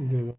दे दो।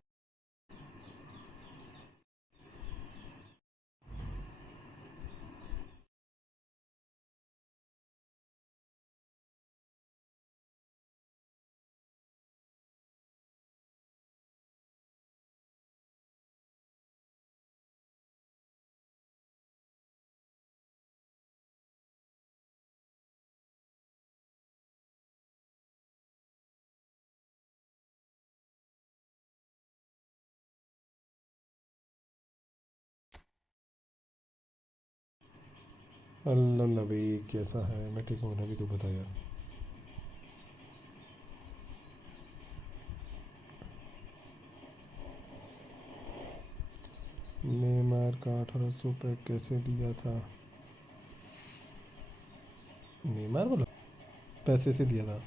अल्लाह भाई कैसा है? मैं ठीक हूँ, अभी तो बता यार। नेमार का 1800 पैक कैसे लिया था? नेमार बोला पैसे से लिया था।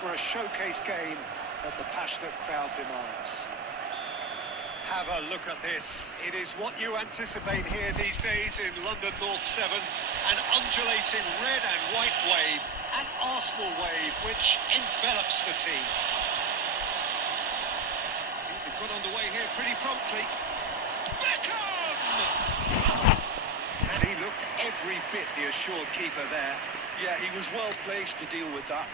For a showcase game that the passionate crowd demands. Have a look at this. It is what you anticipate here these days in London North 7. An undulating red and white wave, an Arsenal wave which envelops the team. Things have got underway here pretty promptly. Beckham! And he looked every bit the assured keeper there. Yeah, he was well placed to deal with that.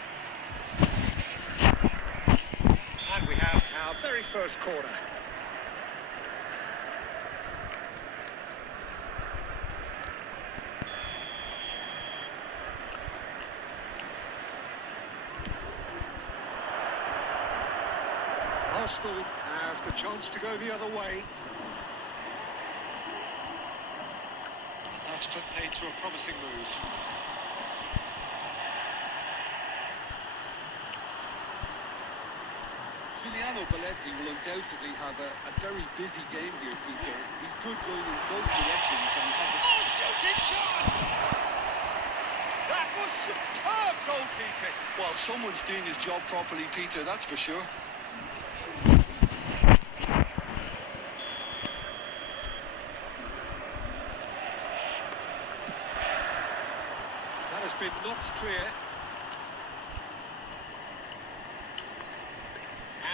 And we have our very first corner. Arsenal have the chance to go the other way. And that's put paid to a promising move. Giuliano Belletti will undoubtedly have a very busy game here, Peter. He's good going in both directions and has a... Oh, shooting chance! That was superb goalkeeping. Well, someone's doing his job properly, Peter, that's for sure. That has been knocked clear.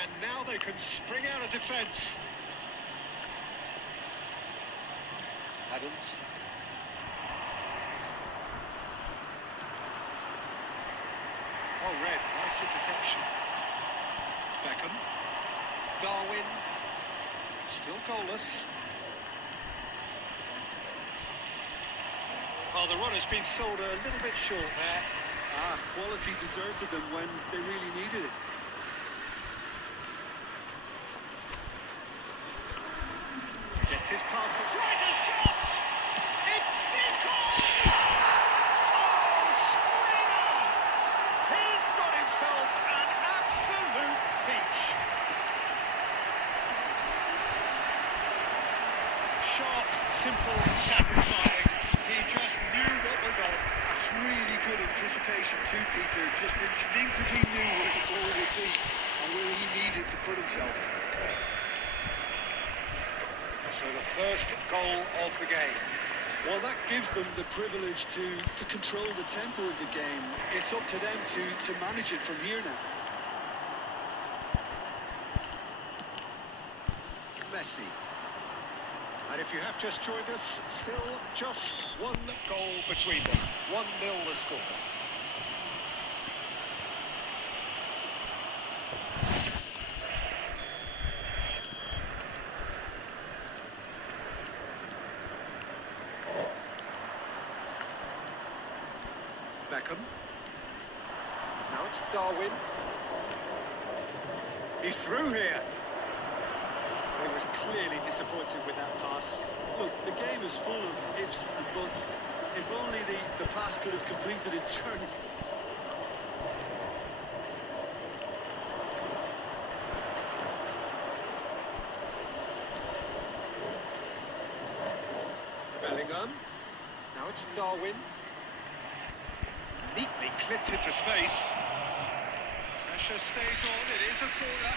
And now they can spring out of defence. Adams. Oh, red. Nice interception. Beckham. Darwin. Still goalless. Oh, the run has been sold a little bit short there. Quality deserted them when they really needed it. Gets his pass, tries a shot! It's Zico! Oh, screamer! He's got himself an absolute peach. Sharp, simple, satisfying. He just knew what was on. That's really good anticipation too, Peter. Just instinctively knew where the ball would be and where he needed to put himself. So the first goal of the game. Well, that gives them the privilege to control the tempo of the game. It's up to them to manage it from here now. Messi. And if you have just joined us, still just one goal between them. 1-0 the score. Beckham. Now it's Darwin. He's through here. He was clearly disappointed with that pass. Look, the game is full of ifs and buts. If only the pass could have completed its journey. Bellingham. Now it's Darwin. Neatly clipped into space. Pressure stays on, it is a corner.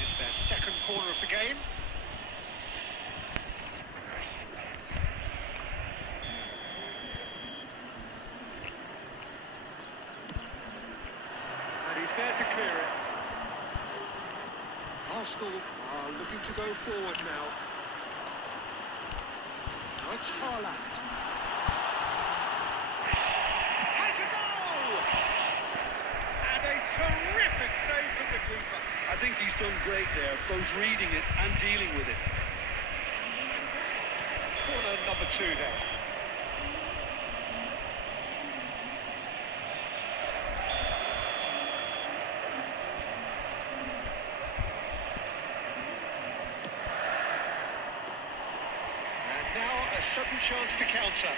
It's their second corner of the game. And he's there to clear it. Arsenal are looking to go forward now. Now it's Haaland. Has a goal! And a terrific save from the keeper. I think he's done great there, both reading it and dealing with it. Corner number 2 there. And now a sudden chance to counter.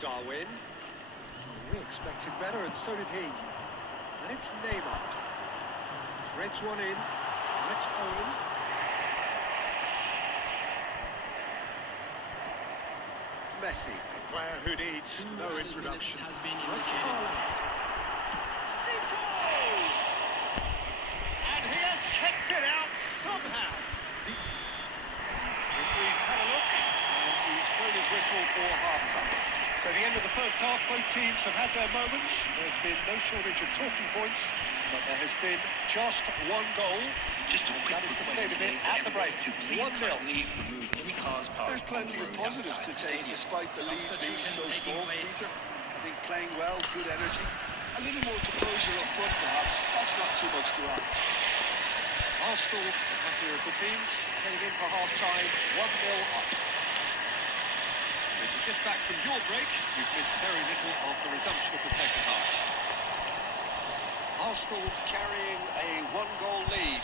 Darwin. We expected better, and so did he. And it's Neymar. Threads one in. Let's Owen. Messi, a player who needs no introduction. Has been Let's indicated. Haaland. Zico! And he has kept it out somehow. Referee's had a look, and he's blown his whistle for half-time. So the end of the first half, both teams have had their moments. There's been no shortage of talking points, but there has been just one goal. Just a quick That is the state of it to at the break. everybody to please 1-0. kindly remove any cars parked There's plenty on of the road positives to outside the take, stadium. despite the lead being so Substitution small, taking place. Peter. I think playing well, good energy. A little more composure up front, perhaps. That's not too much to ask. Arsenal, the happier of the teams, heading in for half-time, 1-0 up. If you're just back from your break, you've missed very little of the resumption of the second half. Arsenal carrying a one-goal lead.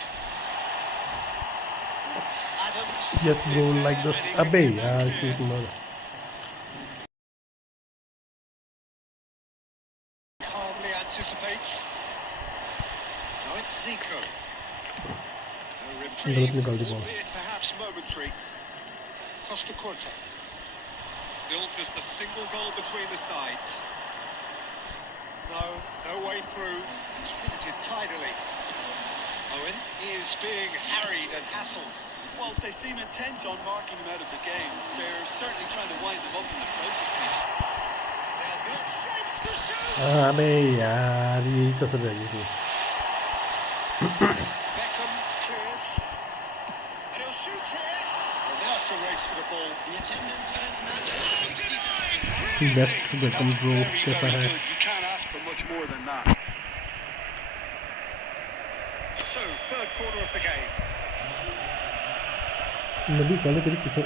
Adams Just is go there like this. and he Abe, can get that clear. shoot no. Calmly anticipates. Now it's Zico. A reprieve, Nicolás Nicolás. albeit perhaps momentary. Costa Corte. Still just a single goal between the sides. No way through. Distributed tidily. Owen is being harried and hassled. Well, they seem intent on marking him out of the game. They're certainly trying to wind them up in the process, Peter. They're good shapes to shoot. अबे यार यही कसर रह गई थी. Beckham clears. And he'll shoot here. Well, now it's a race for the ball. The attendance for this match is 60,000. Best Beckham bro कैसा है? You can't ask for much more than that. So, third corner of the game. नबी साले तेरी किस्म.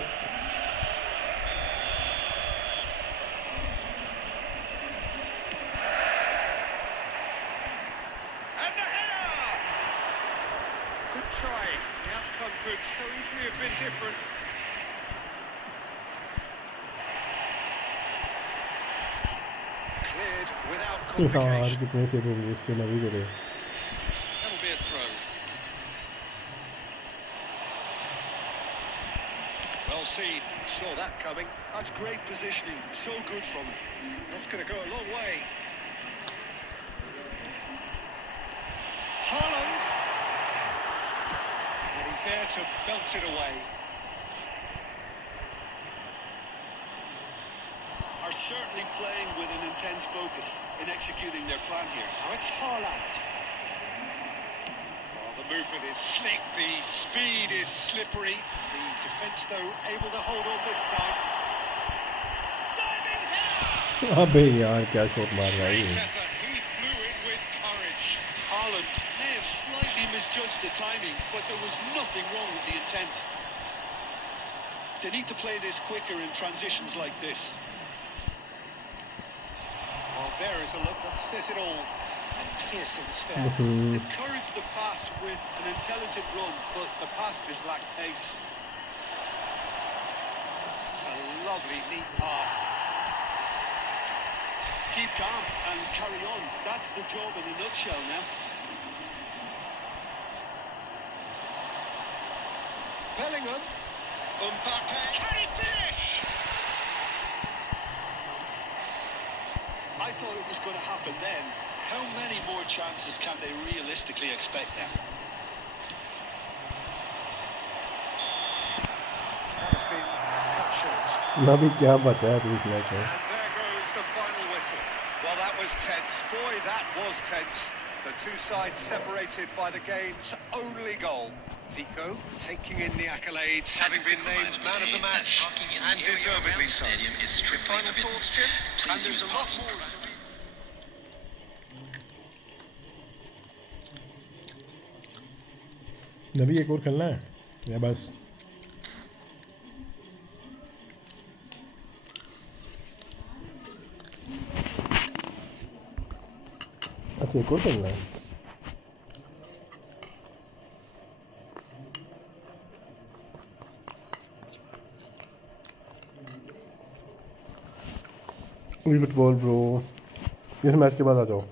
And the header! Good try. The outcome could so easily have been different. Cleared without यार complication. कितने से होंगे इसके नबी करे. That'll be a throw. Well seen. Saw that coming. That's great positioning. So good from him. That's going to go a long way. He's there to belt it away. Are certainly playing with an intense focus in executing their plan here. Now it's Haaland. Oh, the movement is slick, the speed is slippery. The defence, though, able to hold on this time. Diving header! अबे यार क्या shot मार रहा है ये. He flew it with courage. Haaland may have slightly misjudged the timing, but there was nothing wrong with the intent. They need to play this quicker in transitions like this. Well, there is a look that says it all. A piercing stare. Encouraged the pass with an intelligent run, but the pass just lacked pace. It's a lovely, neat pass. Keep calm and carry on. That's the job in a nutshell now. Bellingham. Mbappe. Can he finish? I thought it was going to happen then. How many more chances can they realistically expect now? That has been cut short. ना भी क्या बचा है इस match में. And there goes the final whistle. Well, that was tense. Boy, that was tense. The two sides separated by the game's only goal. Zico taking in the accolades, having been named man of the match, and deservedly so. Your final thoughts, Jim? And there's a lot more to read. नबी एक और खेलना है या बस. अच्छा एक और खेलना है. eFootball ब्रो इस मैच के बाद आ जाओ.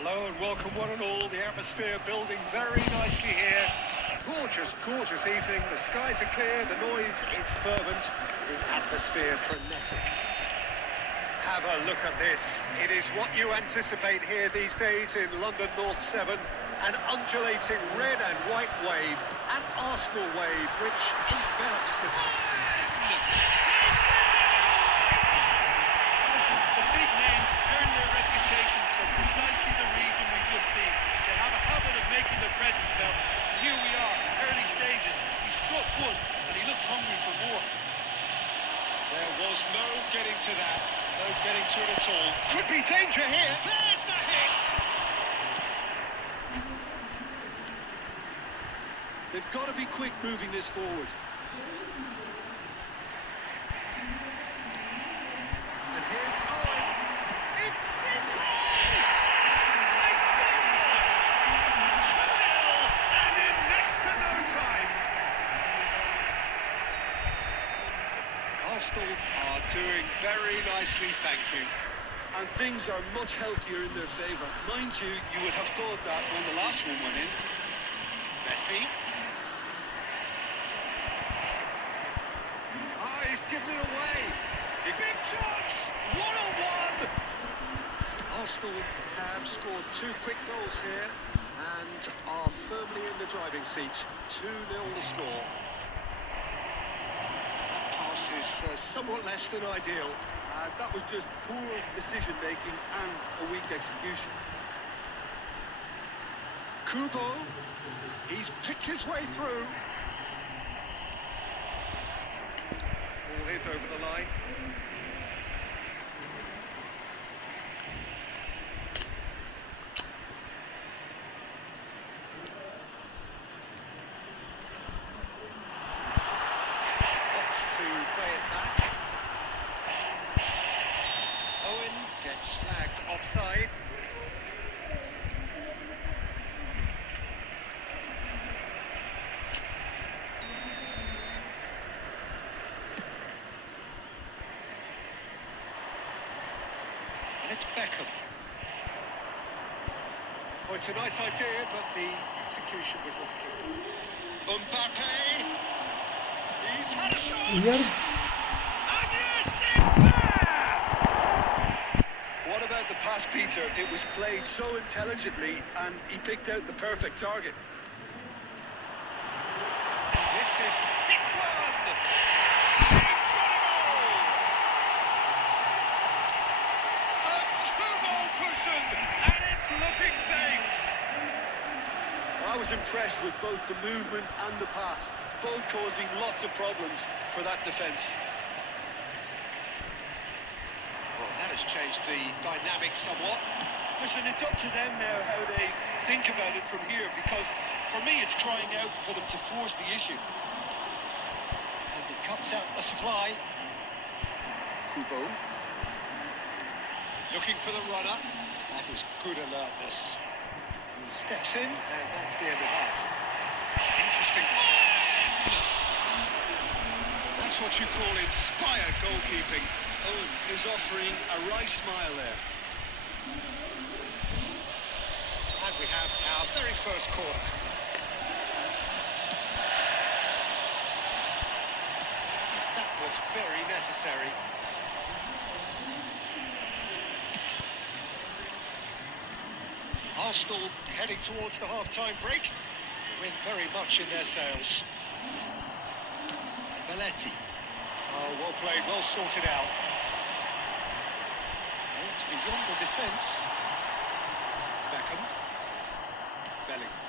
Hello and welcome one and all. The atmosphere building very nicely here. Gorgeous, gorgeous evening. The skies are clear, the noise is fervent, the atmosphere frenetic. Have a look at this. It is what you anticipate here these days in London North 7. An undulating red and white wave, an Arsenal wave which envelops the... Listen, the big names earn their reputations for precisely the reason we just seen. They have a habit of making their presence felt. And here we are, early stages. He struck one, and he looks hungry for more. There was no getting to that, no getting to it at all. Could be danger here. There's the hit! They've got to be quick moving this forward. And here's Owen. It's City! 2-0, and in next to no time. Oh, Arsenal are doing very nicely, thank you. And things are much healthier in their favour. Mind you, you would have thought that when the last one went in. Messi. Ah, he's given it away. Big chance! 1-on-1! Arsenal have scored 2 quick goals here and are firmly in the driving seat. 2-0 the score. That pass is somewhat less than ideal. That was just poor decision-making and a weak execution. Kubo, he's picked his way through. Ball is over the line. Opts to play it back. Owen gets flagged offside. It's Beckham. Oh, it's a nice idea, but the execution was lacking. Mbappe! He's had a shot! यार And yes, it's there! What about the pass, Peter? It was played so intelligently and he picked out the perfect target. This is hit one! He's got a goal! A 2-goal cushion, and it's looking safe! I was impressed with both the movement and the pass, both causing lots of problems for that defence. Well, that has changed the dynamic somewhat. Listen, it's up to them now how they think about it from here, because for me it's crying out for them to force the issue. And it cuts out the supply. Kubo. Looking for the runner. That is good alertness. He steps in, and that's the end of that. Interesting. That's what you call inspired goalkeeping. Owen is offering a wry smile there. And we have our very first corner. That was very necessary. Arsenal heading towards the half-time break. The wind very much in their sails. Belletti. Oh, well played, well sorted out. And beyond the defence. Beckham. Bellingham.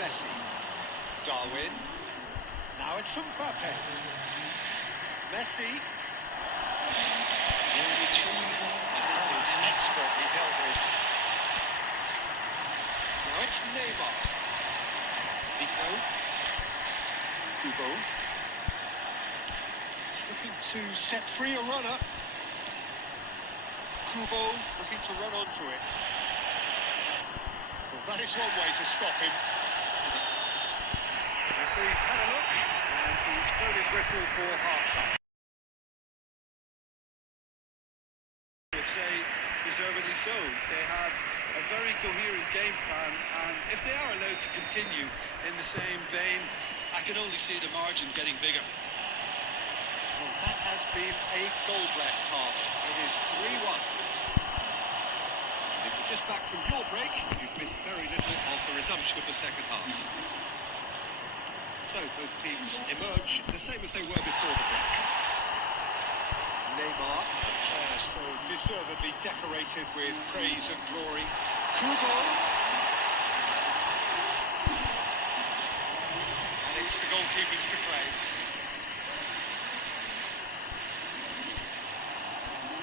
Messi. Darwin. Now it's Mbappe. Messi. And it is expertly dealt with. Now it's Neymar. Zico. Kubo. He's looking to set free a runner. Kubo looking to run onto it. Well, that is one way to stop him. The referee's had a look, and he's blown his whistle for half-time. I would say deservedly so. They had a very coherent game plan, and if they are allowed to continue in the same vein, I can only see the margin getting bigger. Well, that has been a goal-blessed half. It is 3-1. If you're just back from your break, you've missed very little of the resumption of the second half. So both teams emerge the same as they were before the break. Neymar, a player so deservedly decorated with praise and glory. Kubo. And it's the goalkeeper's to claim.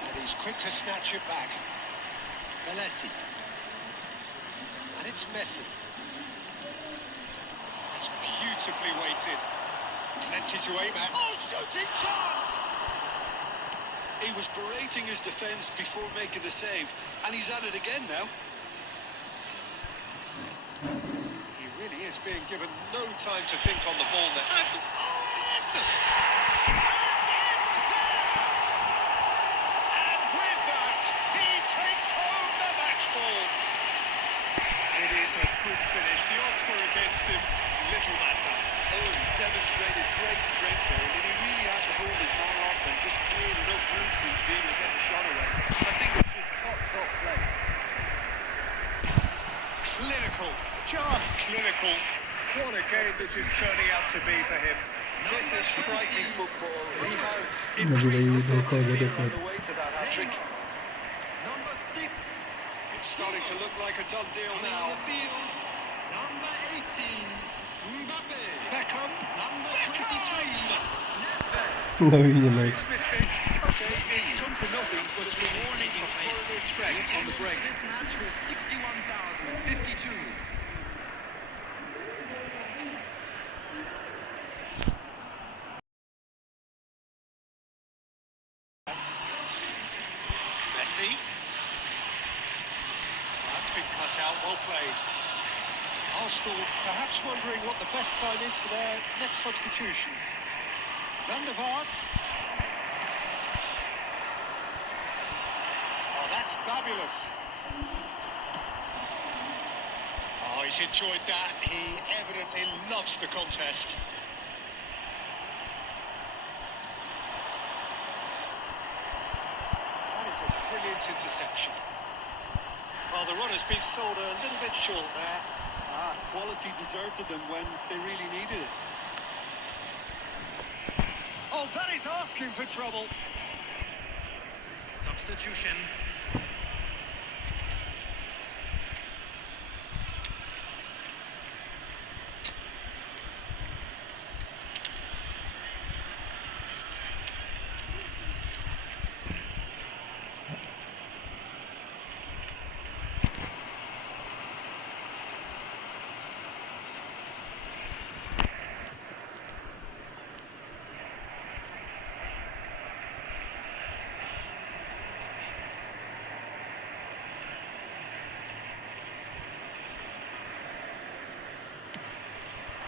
And he's quick to snatch it back. Belletti. And it's Messi. That's beautifully weighted. Plenty to aim at. Oh, shooting chance! He was berating his defence before making the save, and he's at it again now. He really is being given no time to think on the ball there. And on! And demonstrated great strength there. I mean, he really had to hold his man off and just create enough room for him to be able to get the shot away. I think it's just top play. Clinical, just clinical. What a game this is turning out to be for him. This is frightening football. He has मुझे increased वही धोखा हो गया defensively देखो on the way to that hat-trick. Number 6, It's starting to look like a done deal on now. the field. Number 18, Mbappe. Beckham. Number 23, Nedved. नवी ये match He's missed it. Okay, it's come to nothing, but it's a warning of further threat on the break. This match was 61,052. Messi. That's been cut out, well played. Arsenal perhaps wondering what the best time is for their next substitution. Van der Vaart. Oh, that's fabulous. Oh, he's enjoyed that. He evidently loves the contest. That is a brilliant interception. Well, the run has been sold a little bit short there. Quality deserted them when they really needed it. Oh, that is asking for trouble. Substitution.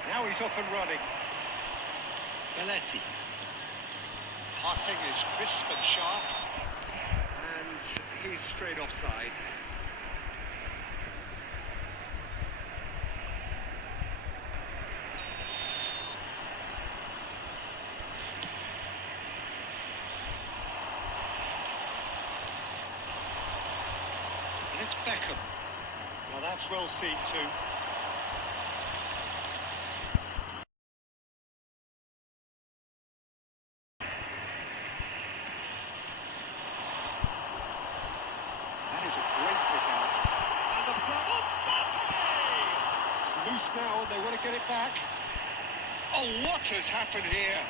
Now he's off and running. Belletti. Passing is crisp and sharp. And he's straight offside. And it's Beckham. Well, that's well seen too. That is a great kick out. And the front. Oh, Mbappe! It's loose now and they want to get it back. Oh, what has happened here?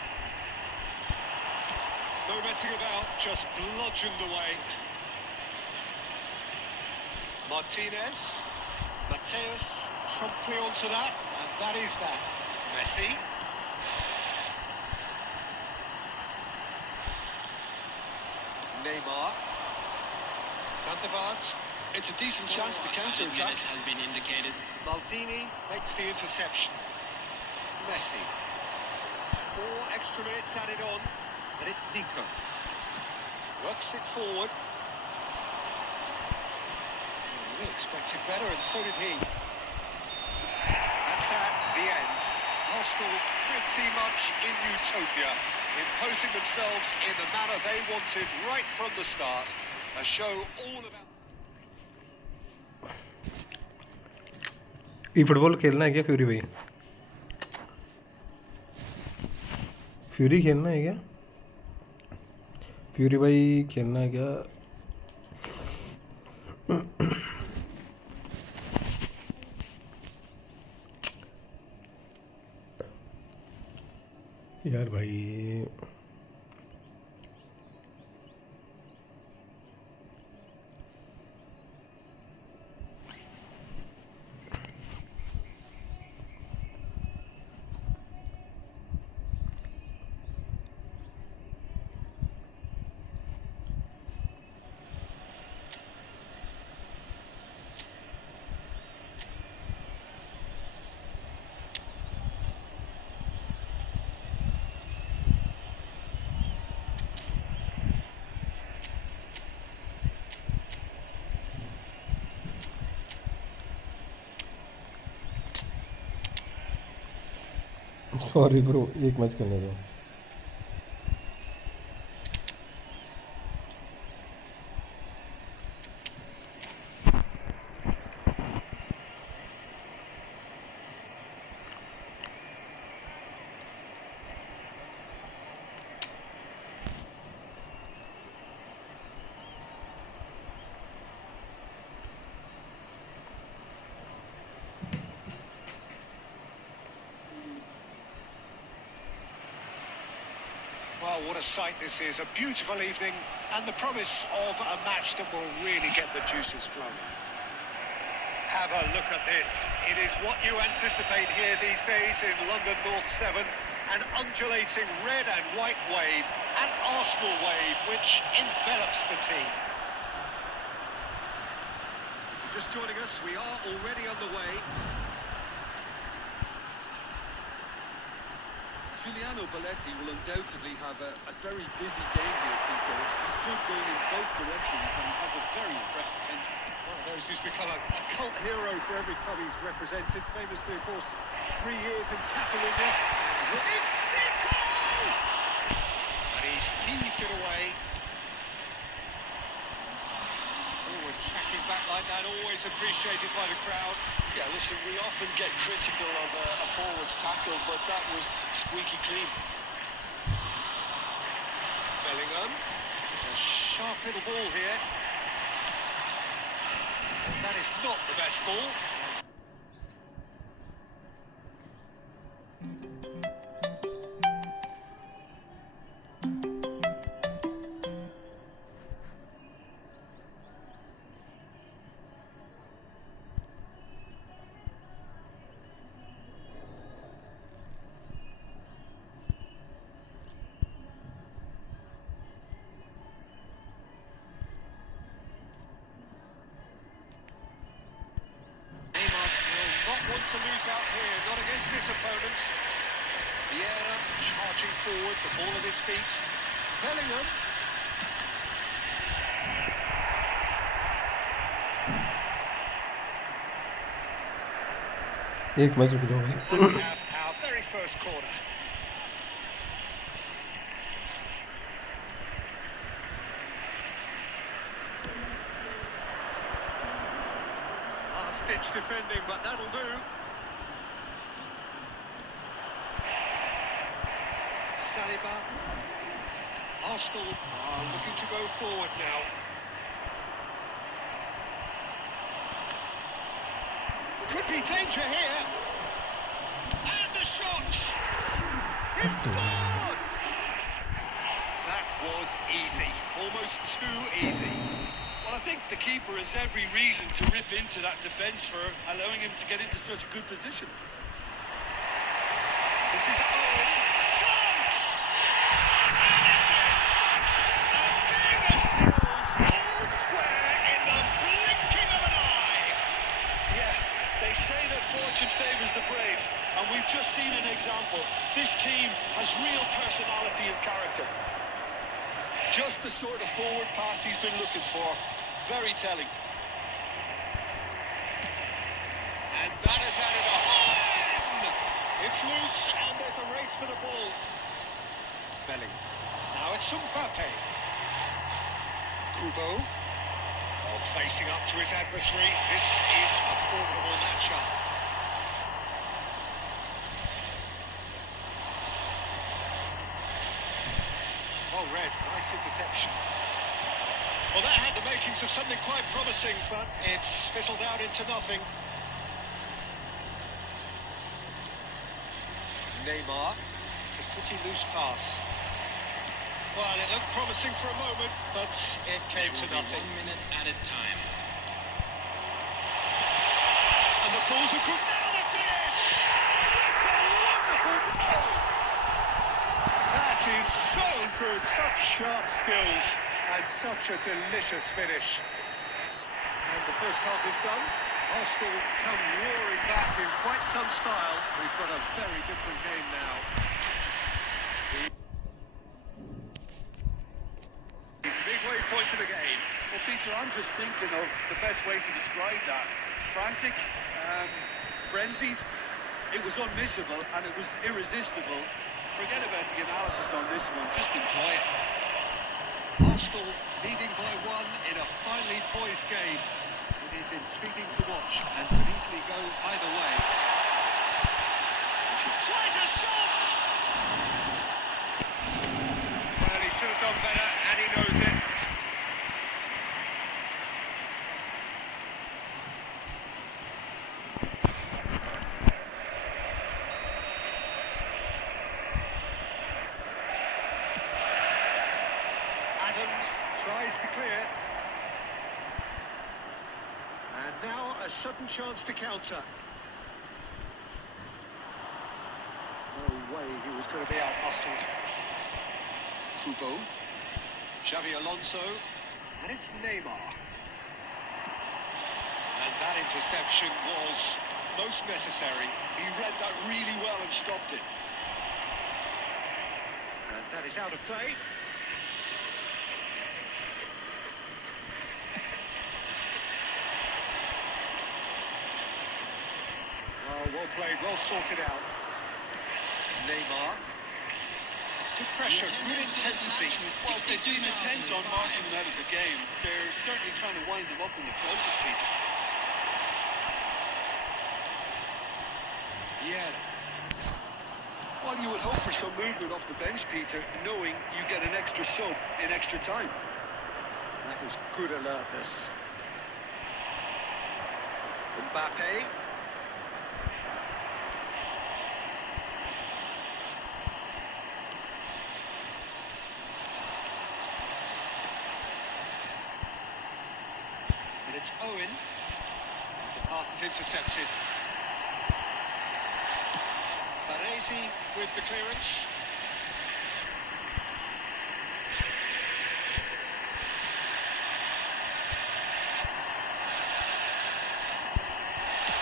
No messing about, just bludgeoned away. Martinez. Mateus promptly onto that, and that is that. Messi. Neymar. Van der Vaart. It's a decent chance to counter-attack. Has been indicated. Maldini makes the interception. Messi. 4 extra minutes added on, and it's Zico. Works it forward. We expected better, and so did he. That's at the end. Arsenal pretty much in utopia, imposing themselves in the manner they wanted right from the start. A show all about... E football खेलना है क्या fury भाई? Fury खेलना है क्या? Fury भाई खेलना है क्या? यार भाई सॉरी ब्रो, एक मैच करने दो. Well, what a sight this is. A beautiful evening and the promise of a match that will really get the juices flowing. Have a look at this. It is what you anticipate here these days in London North 7. An undulating red and white wave, an Arsenal wave which envelops the team. If you're just joining us, we are already underway. Giuliano Belletti will undoubtedly have a very busy game here, Peter. He's good going in both directions and has a very impressive entry. One of those who's become a cult hero for every club he's represented. Famously, of course, 3 years in Catalonia. It's Zico! And he's heaved it away. Forward tracking back like that, always appreciated by the crowd. Yeah, listen, we often get critical of a forward's tackle, but that was squeaky clean. Bellingham. It's a sharp little ball here. And that is not the best ball. To lose out here, not against this opponent. Vieira charging forward, the ball at his feet. Bellingham. एक match रुक जाओ भाई. We have our very first corner. Last-ditch defending, but that'll do. Saliba. Arsenal are looking to go forward now. Could be danger here. And the shot! He scored! That was easy. Almost too easy. Well, I think the keeper has every reason to rip into that defence for allowing him to get into such a good position. This is chance! And all square in the blinking of an eye. Yeah, they say that fortune favours the brave, and we've just seen an example. This team has real personality and character. Just the sort of forward pass he's been looking for. Very telling. And that has added a It's loose, and there's a race for the ball. Bellingham. Now it's Mbappe. Kubo. Oh, facing up to his adversary. This is a formidable matchup. Oh, Red, nice interception. Well, that had the makings of something quite promising, but it's fizzled out into nothing. Neymar. It's a pretty loose pass. Well, it looked promising for a moment, but it came to nothing. 1 minute added time. And the balls are good. Now the finish! It's a wonderful goal! That is so good. Such sharp skills and such a delicious finish. And the first half is done. Arsenal come roaring back in quite some style. We've got a very different game now. The midway point of the game. Well, Peter, I'm just thinking of the best way to describe that. Frantic, frenzied. It was unmissable and it was irresistible. Forget about the analysis on this one, just enjoy it. Arsenal leading by one in a finely poised game. It is intriguing to watch and could easily go either way. Tries a shot! Well, he should have done better and he knows it. Tries to clear. And now a sudden chance to counter. No way he was going to be out-muscled. Kubo. Xavi Alonso. And it's Neymar. And that interception was most necessary. He read that really well and stopped it. And that is out of play. Well played, well sorted out. Neymar. It's good pressure, good intensity. Well, they seem intent on marking him out of the game. They're certainly trying to wind him up in the process, Peter. Yeah. Well, you would hope for some movement off the bench, Peter, knowing you get an extra sub in extra time. That is good alertness. Mbappe. It's Owen. The pass is intercepted. Baresi with the clearance.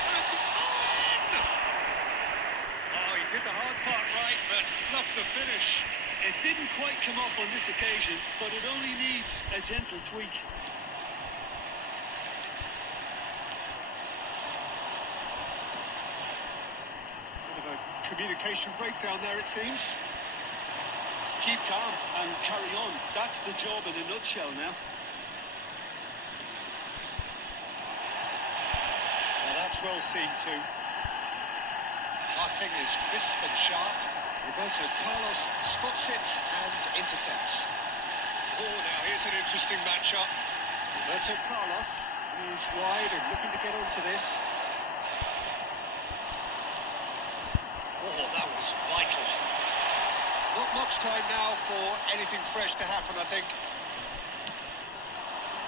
And Owen! Oh, he did the hard part right, but fluffed the finish. It didn't quite come off on this occasion, but it only needs a gentle tweak. Communication breakdown there, it seems. Keep calm and carry on. That's the job in a nutshell now. Well, that's well seen too. Passing is crisp and sharp. Roberto Carlos spots it and intercepts. Oh, now here's an interesting matchup. Roberto Carlos is wide and looking to get onto this. Oh, that was vital. Not much time now for anything fresh to happen, I think.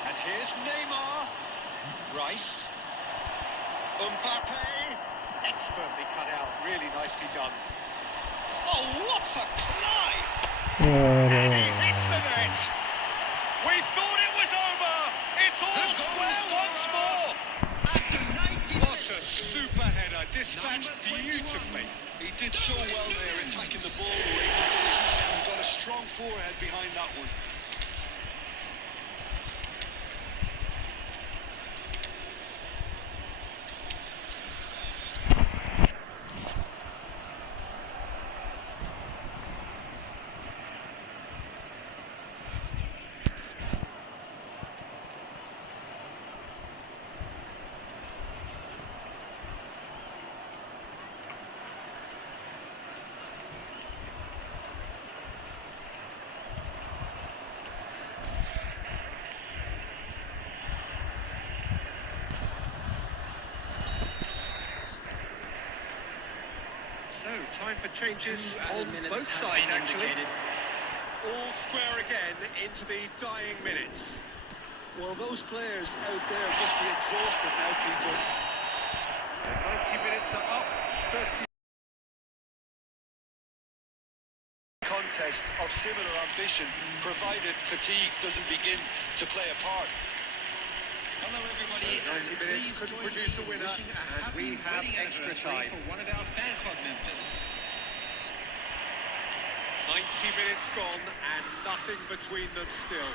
And here's Neymar. Rice. Mbappe. Expertly cut out. Really nicely done. Oh, what a climb! And he hits the net. We thought it was over. It's all square once more. What a super header. Dispatched beautifully. He did so well there, attacking the ball the way he did. He got a strong forehand behind that one. So, time for changes on both sides, actually. All square again into the dying minutes. Well, those players out there must be exhausted now, Peter. The 90 minutes are up, 30. Contest of similar ambition, provided fatigue doesn't begin to play a part. Hello, everybody. 90 minutes couldn't produce a winner, and we have extra time. For one of our fan club members. 90 minutes gone, and nothing between them still.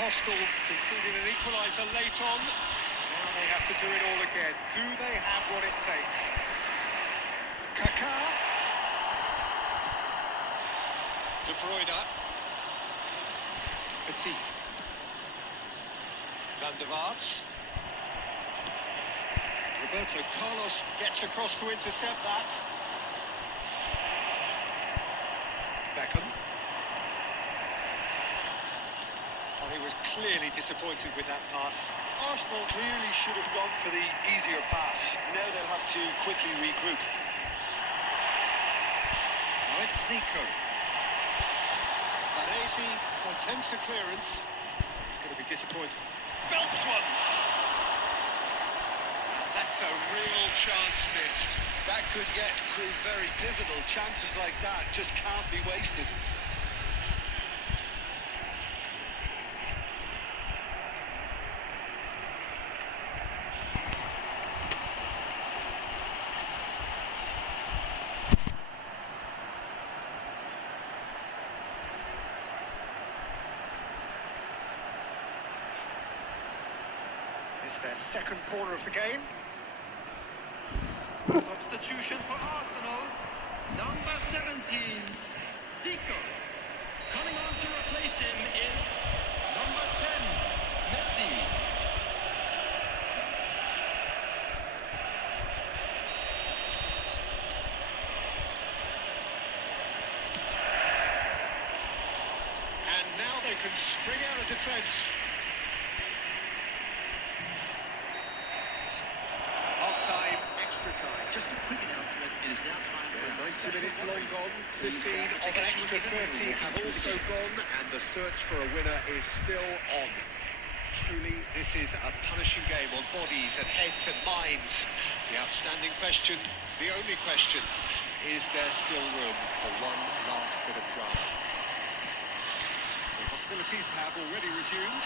Arsenal conceding an equaliser late on. Now they they have to do it all again. Do they have what it takes? Kaká. De Bruyne. Petit. Van der Vaart. Roberto Carlos gets across to intercept that. Beckham. Well, he was clearly disappointed with that pass. Arsenal clearly should have gone for the easier pass. Now they'll have to quickly regroup. Now it's Zico. Baresi attempts a clearance. He's going to be disappointed. Belts one. That's a real chance missed. That could yet prove very pivotal. Chances like that just can't be wasted. It's their second corner of the game. Substitution for Arsenal. Number 17, Zico. Coming on to replace him is number 10, Messi. And now they can spring out of defence. Half-time, extra time. Just a quick announcement. It is now time for 90 minutes long gone, 15 of an extra 30 have also gone, and the search for a winner is still on. Truly, this is a punishing game on bodies and heads and minds. The outstanding question, the only question, is there still room for one last bit of drama? The hostilities have already resumed.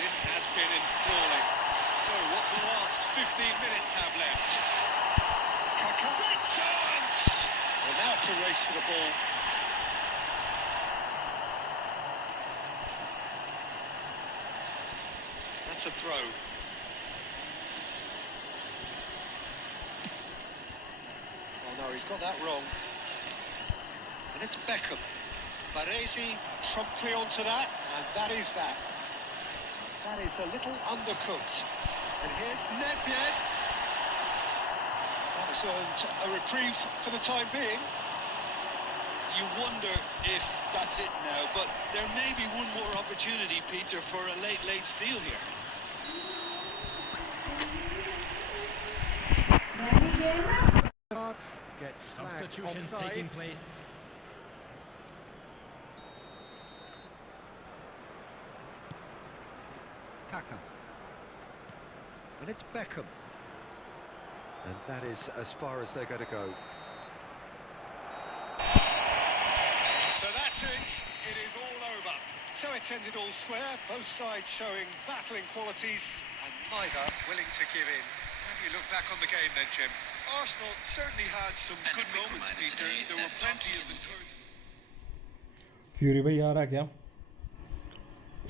This has been enthralling. So what the last 15 minutes have left? Kaká. Great chance! Well, now it's a race for the ball. That's a throw. Oh no, he's got that wrong. And it's Beckham. Baresi promptly onto that, and that is that. That is a little undercut. And here's Nedved. That has earned a reprieve for the time being. You wonder if that's it now, but there may be one more opportunity, Peter, for a late steal here. Gets flagged Substitutions offside. taking place. Kaká. And it's Beckham. And that is as far as they're going to go. So that's it. It is all over. So it's ended all square, both sides showing battling qualities, and neither willing to give in. How do you look back on the game then, Jim? Arsenal certainly had some good moments, Peter. There were plenty of encouragement. Fury भाई आ रहा क्या?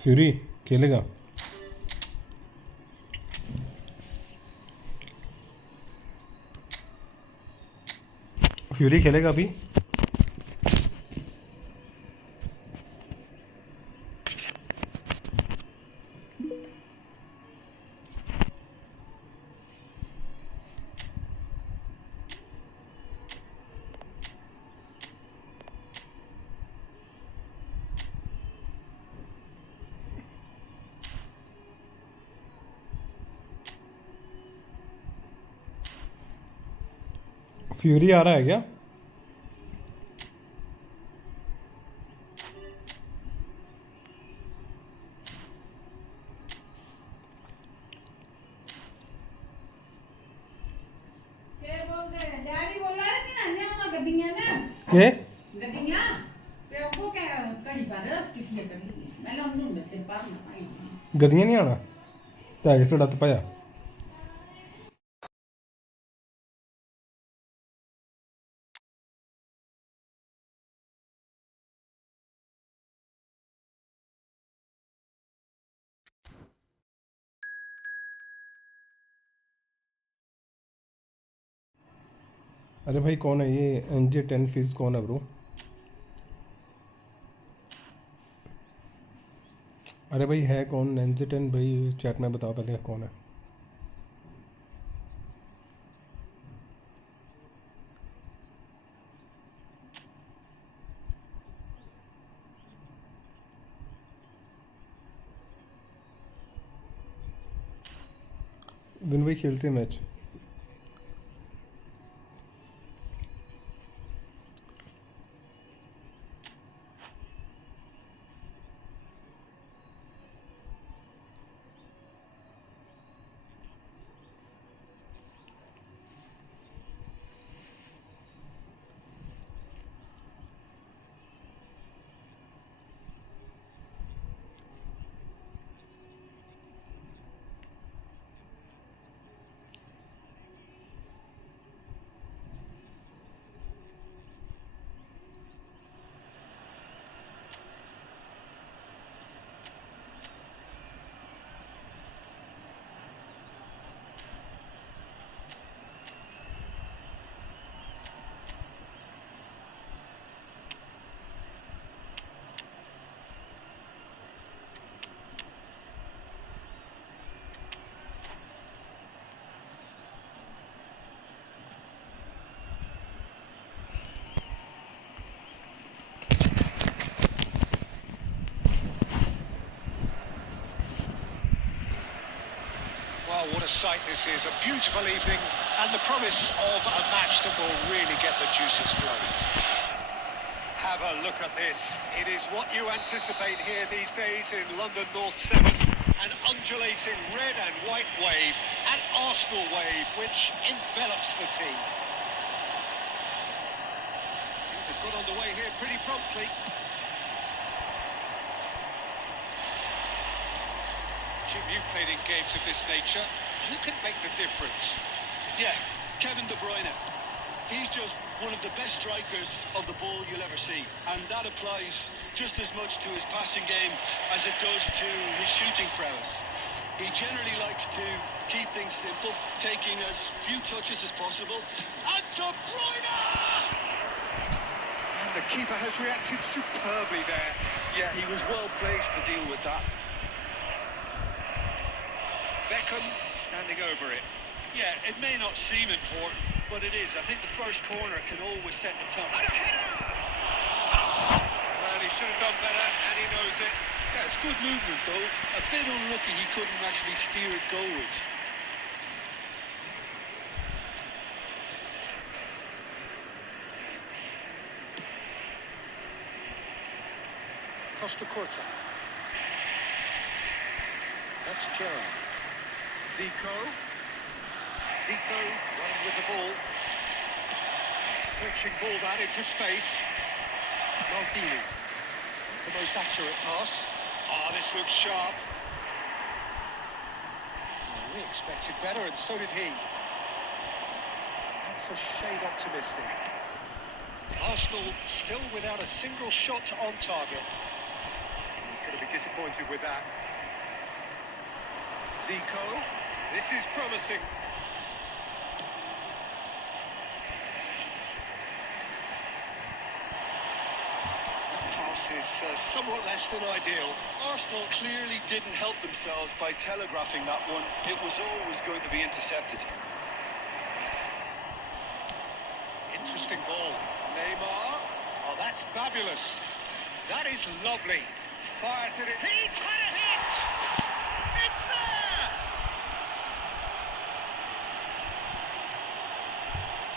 Fury खेलेगा? Fury खेलेगा अभी? Fury आ रहा है क्या? Daddy बोला है कि ना हम गड्डियां ना के? गड्डियां पे वो क्या कड़ी पर कितने कड़ी मैं लंदन में से पार ना आई गद्दियां नहीं आना? पैके फिर डत पाया अरे भाई कौन है ये NJ10 फीस कौन है ब्रो? अरे भाई है कौन NJ10 भाई? चैट में बताओ पहले कौन है। विन भाई खेलते हैं match. Well, what a sight this is. A beautiful evening and the promise of a match that will really get the juices flowing. Have a look at this. It is what you anticipate here these days in London North 7. An undulating red and white wave, an Arsenal wave which envelops the team. Things have got underway here pretty promptly. Jim, you've played in games of this nature. Who can make the difference? Yeah, Kevin De Bruyne. He's just one of the best strikers of the ball you'll ever see. And that applies just as much to his passing game as it does to his shooting prowess. He generally likes to keep things simple, taking as few touches as possible. And De Bruyne! And the keeper has reacted superbly there. Yeah, he was well placed to deal with that. Beckham standing over it. Yeah, it may not seem important, but it is. I think the first corner can always set the tone. And a header! Well, he should have done better, and he knows it. Yeah, it's good movement, though. A bit unlucky he couldn't actually steer it goalwards. Costa Curta. That's Gerrard. Zico running with the ball. Searching ball that into space. Maldini. The most accurate pass. Oh, this looks sharp. Well, we expected better, and so did he. That's a shade optimistic. Arsenal still without a single shot on target. He's going to be disappointed with that. Zico. This is promising. That pass is somewhat less than ideal. Arsenal clearly didn't help themselves by telegraphing that one. It was always going to be intercepted. Interesting ball. Neymar. Oh, that's fabulous. That is lovely. Fires it in. He's had a hit! It's there!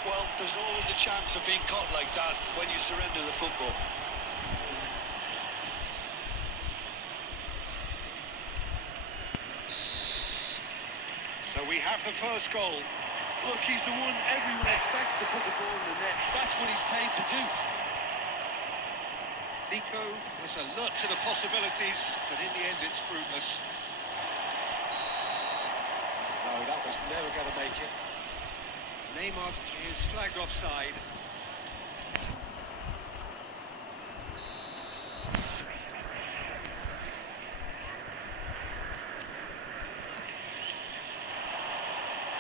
Well, there's always a chance of being caught like that when you surrender the football. So we have the first goal. Look, he's the one everyone expects to put the ball in the net. That's what he's paid to do. Zico was alert to the possibilities, but in the end it's fruitless. No, that was never going to make it. Neymar is flagged offside.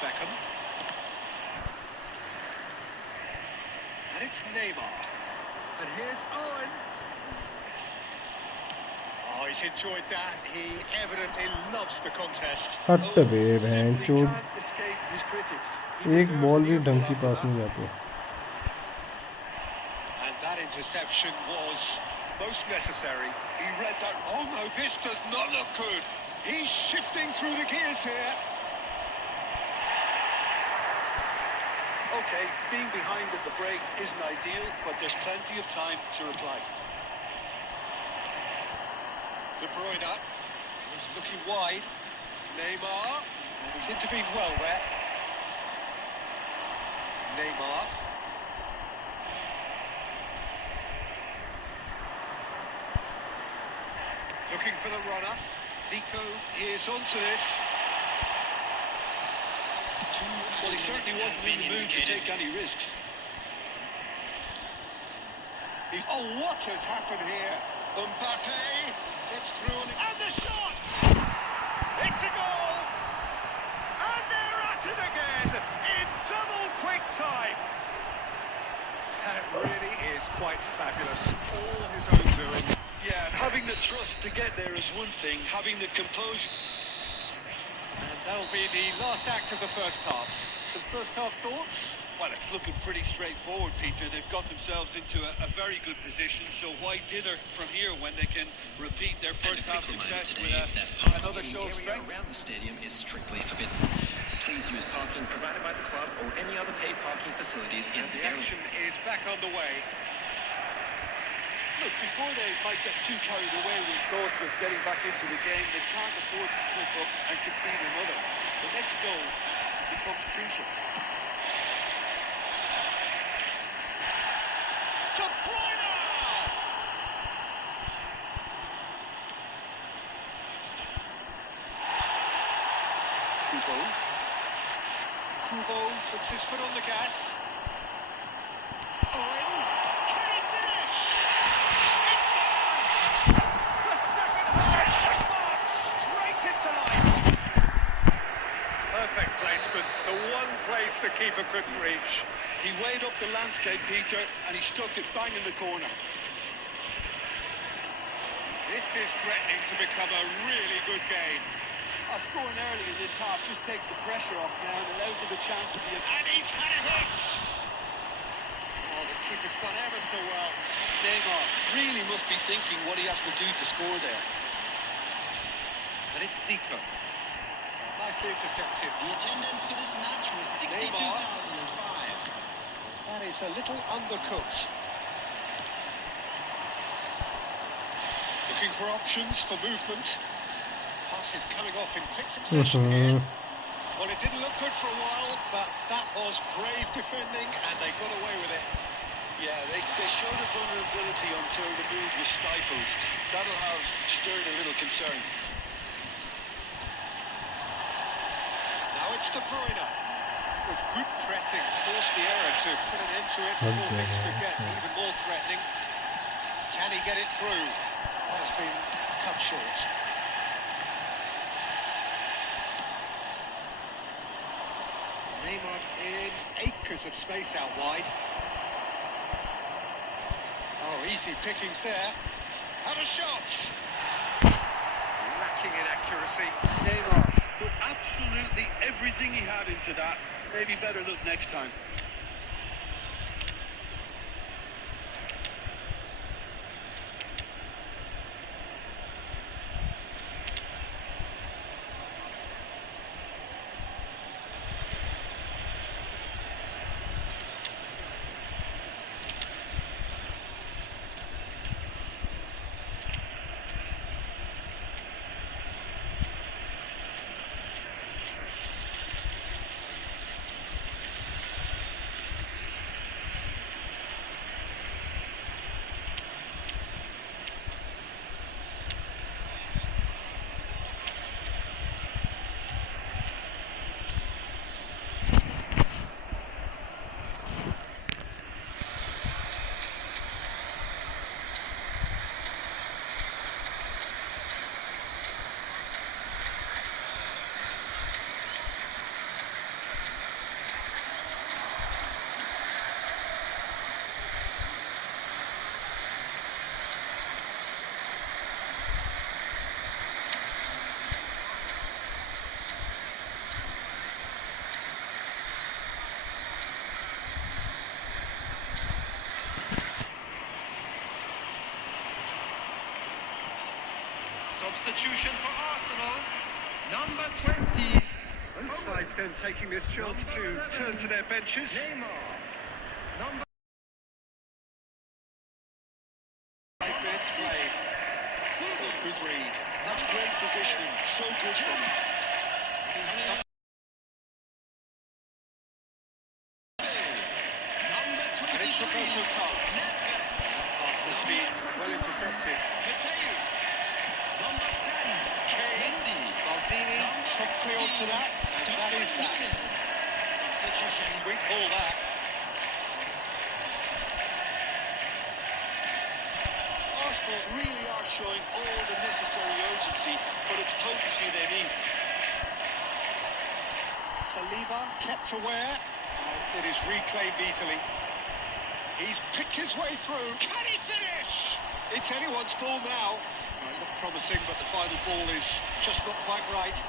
Beckham. It's Neymar. And here's Owen. Oh, he's enjoyed that. He evidently loves the contest. हट बे बहन Simply चोद can't escape his critics. He एक deserves ball an भी earful ढंग की after pass that. नहीं जाती. And that interception was most necessary. He read that. Oh no, this does not look good. He's shifting through the gears here. Okay, being behind at the break isn't ideal, but there's plenty of time to reply. De Bruyne. He's looking wide. Neymar. And he's intervened well there. Neymar. Looking for the runner. Zico is onto this. Well, he certainly wasn't in the mood to take any risks. Oh, what has happened here? Mbappe gets through and the shot! It's a goal! And they're at it again in double quick time. That really is quite fabulous. All his own doing. Yeah, having the thrust to get there is one thing, having the composure. And that'll be the last act of the first half. Some first half thoughts? Well, it's looking pretty straightforward, Peter. They've got themselves into a very good position, so why dither from here when they can repeat their first half success with another show of strength? Around the stadium is strictly forbidden. Please use parking provided by the club or any other paid parking facilities in And the the area. action is back underway. Look, before they might get too carried away with thoughts of getting back into the game, they can't afford to slip up and concede another. The next goal becomes crucial. De Bruyne! Kubo puts his foot on the gas. Owen, can he finish? It's done! The second half sparks straight into life. Perfect placement, the one place the keeper couldn't reach. He weighed up the landscape, Peter, and he stuck it bang in the corner. This is threatening to become a really good game. Scoring early in this half just takes the pressure off now and allows them a chance to be a... And he's had a hit! Oh, the keeper's done ever so well. Neymar really must be thinking what he has to do to score there. And it's Zico. Nicely intercepted. The attendance for this match was Neymar. 62,005. That is a little undercooked. Looking for options for movement. Pass is coming off in quick succession here. Well, it didn't look good for a while, but that was brave defending, and they got away with it. Yeah, they showed a vulnerability until the move was stifled. That'll have stirred a little concern. Now it's De Bruyne. That was good pressing, forced the error to put an end to it before things could get even more threatening. Can he get it through? That has been cut short. Neymar in acres of space out wide. Oh, easy pickings there. Have a shot! Lacking in accuracy. Neymar put absolutely everything he had into that. Maybe better look next time. substitution for Arsenal, number 20. Both sides then taking this chance to turn to their benches. Neymar, number 5 minutes played. Oh, good read. That's great positioning. So good from him. number 23. And it's Roberto Carlos. That pass has been well intercepted. Mateu, number 10. Kane, Maldini, promptly onto that, and that is that. Substitution. Sweet ball that. Arsenal really are showing all the necessary urgency, but it's potency they need. Saliba kept aware, and it is reclaimed easily. He's picked his way through. Can he finish? It's anyone's ball now. It looked promising, but the final ball is just not quite right.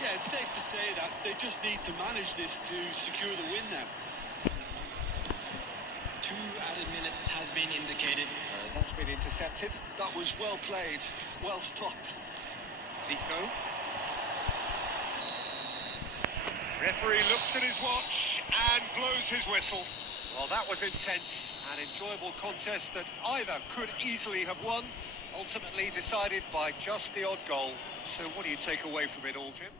Yeah, it's safe to say that they just need to manage this to secure the win now. 2 added minutes has been indicated. That's been intercepted. That was well played, well stopped. Zico. Referee looks at his watch and blows his whistle. Well, that was intense, an enjoyable contest that either could easily have won, ultimately decided by just the odd goal. So what do you take away from it all, Jim?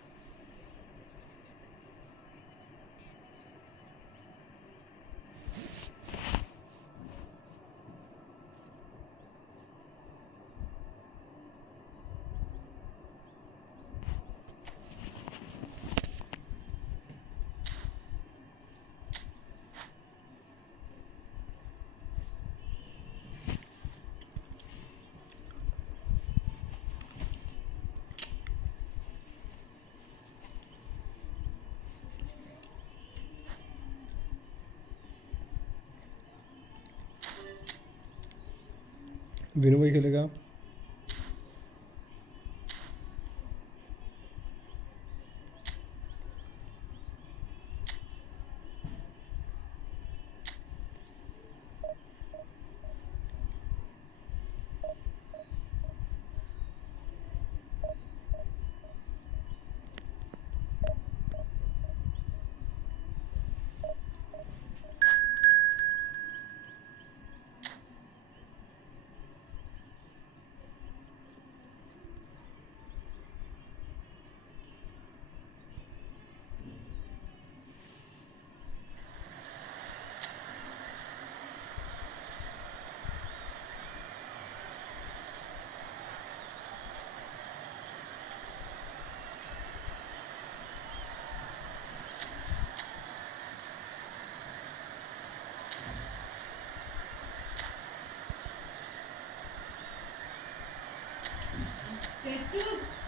Vinoo भाई खेलेगा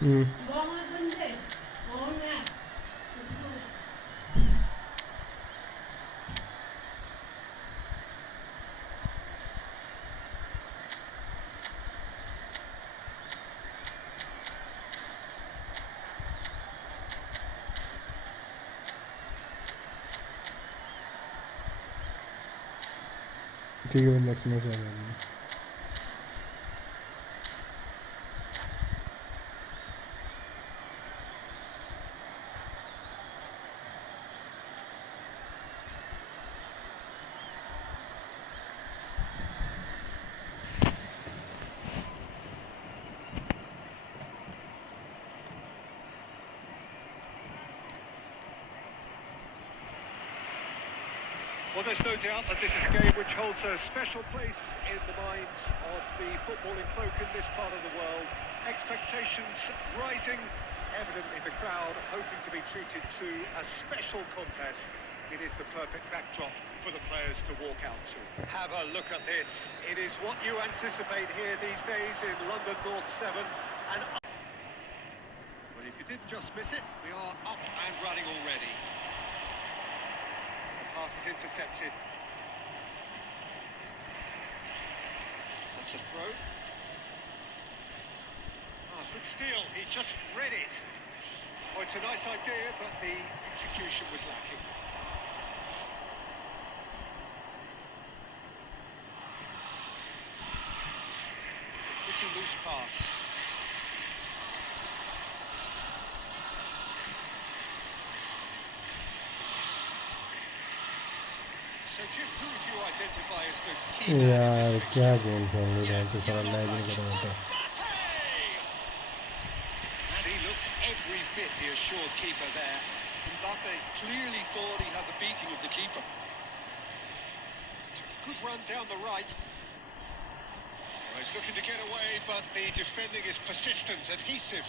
गहमा पनि चाहिँ होना ठीक है next match आ जाएगा Well, there's no doubt that this is a game which holds a special place in the minds of the footballing folk in this part of the world. Expectations rising, evidently the crowd hoping to be treated to a special contest. It is the perfect backdrop for the players to walk out to. Have a look at this. It is what you anticipate here these days in London North 7. And well, if you didn't just miss it, we are up and running already. Pass is intercepted. That's a throw. Ah, good steal. He just read it. Oh, it's a nice idea, but the execution was lacking. It's a pretty loose pass. So, Jim, who would you identify as the key man यार in this क्या fixture? Game खेल रहे हैं तो सारा You're match not नहीं right. खत्म होता And he looked every bit the assured keeper there. Mbappe clearly thought he had the beating of the keeper. It's a good run down the right. Well, he's looking to get away, but the defending is persistent, adhesive.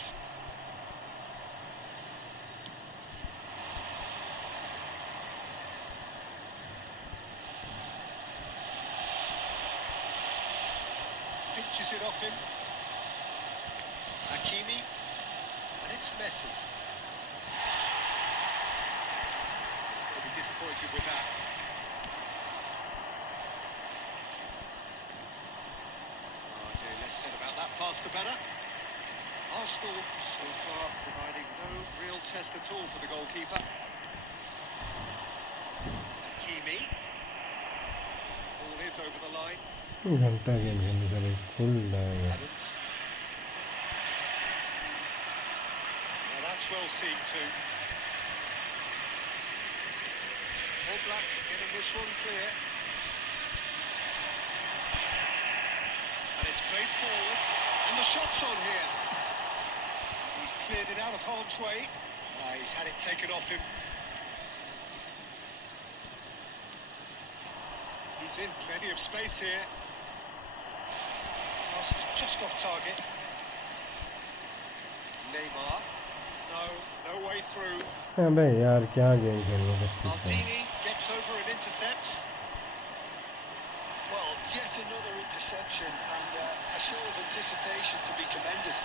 Pinches it off him. Hakimi. And it's Messi. He's going to be disappointed with that. Oh dear, less said about that pass the better. Arsenal so far providing no real test at all for the goalkeeper. Hakimi. Ball is over the line. घंटा game खेलने से भाई full लगा Adams. Well, that's well seen too. All Black getting this one clear. And it's played forward. And the shot's on here. He's cleared it out of harm's way. He's had it taken off him. He's in plenty of space here. Pass is just off target. Neymar. No way through. अबे यार क्या game खेल रहे हो बस Maldini gets over and intercepts. Well, yet another interception and a show of anticipation to be commended.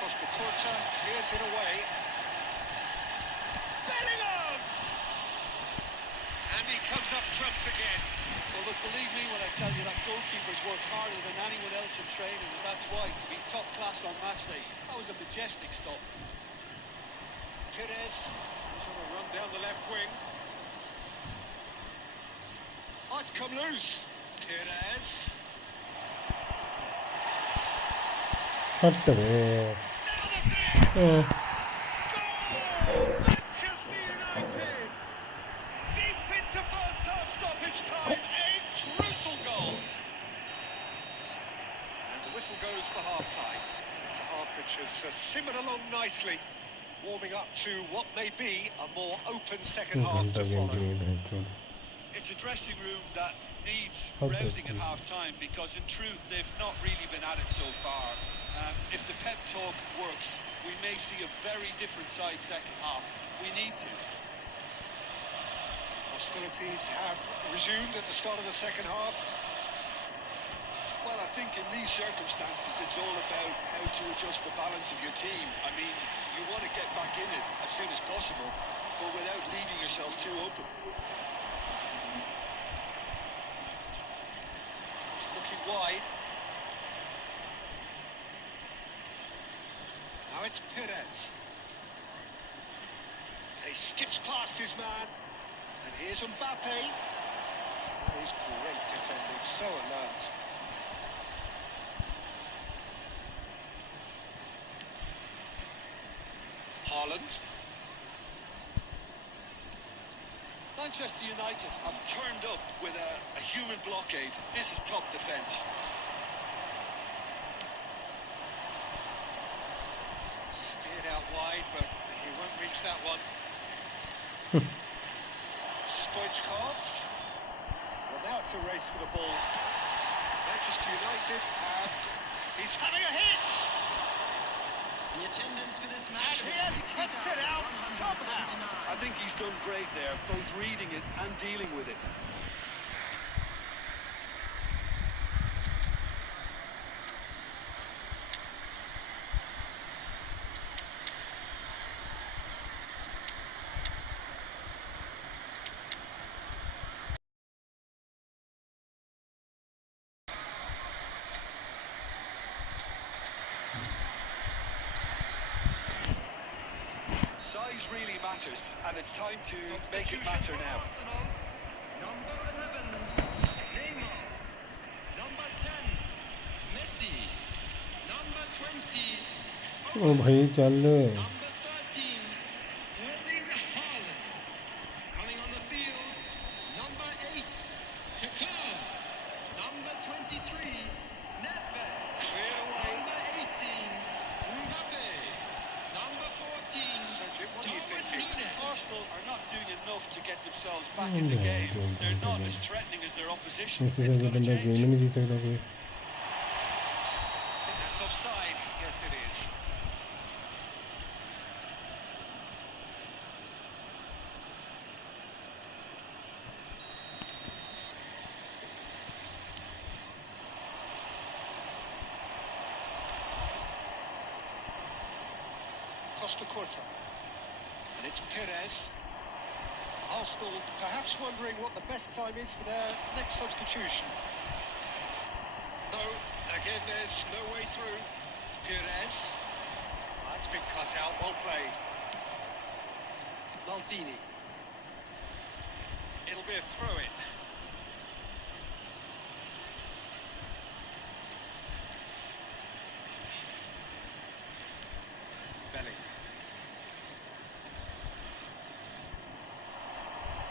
Costa Curta clears it away. Bellingham! And he comes up trumps again. Well, look, believe me when I tell you that goalkeepers work harder than anyone else in training, and that's why, to be top class on match day, that was a majestic stop. Perez is on a run down the left wing. Oh, it's come loose. Perez. हट बे Goal! Manchester United! Deep into first half stoppage time. A crucial goal. And the whistle goes for half-time. It's a half which has simmered along nicely, warming up to what may be a more open second half घंटा to game follow. खेल रहे हैं It's a dressing room that needs How rousing at good. half-time because, in truth, they've not really been at it so far. If the pep talk works, we may see a very different side second half. We need to. Hostilities have resumed at the start of the second half. Well, I think in these circumstances, it's all about how to adjust the balance of your team. I mean, you want to get back in it as soon as possible, but without leaving yourself too open. He's looking wide. Now it's Perez. And he skips past his man. And here's Mbappe. That is great defending, so alert. Haaland. Manchester United have turned up with a human blockade. This is top defence. Steered out wide, but he won't reach that one. Stoichkov. Well, now it's a race for the ball. Manchester United have... He's having a hit! The attendance for this match. And he has kept it out somehow. I think he's done great there, both reading it and dealing with it. Size really matters, and it's time to make it matter now. Number 11, Neymar. Number 10, Messi. Number 20, ओ भाई चल Number 13, Erling Haaland. Coming on the field, 23, Nedved. Cleared away. Number 18, Mbappe. Number 14, Cedric, what are you Darwin thinking? Núñez. Arsenal are not doing enough to get themselves back Oh, in the no, game. They're not don't. as threatening as their opposition. इससे It's ज़्यादा going to बंदा game ही change. नहीं जीत सकता कोई. That's offside. Yes, it is. Costa Curta. And it's Perez. Arsenal perhaps wondering what the best time is for their next substitution. No, again there's no way through. Perez. That's been cut out, well played. Maldini. It'll be a throw-in. Belly.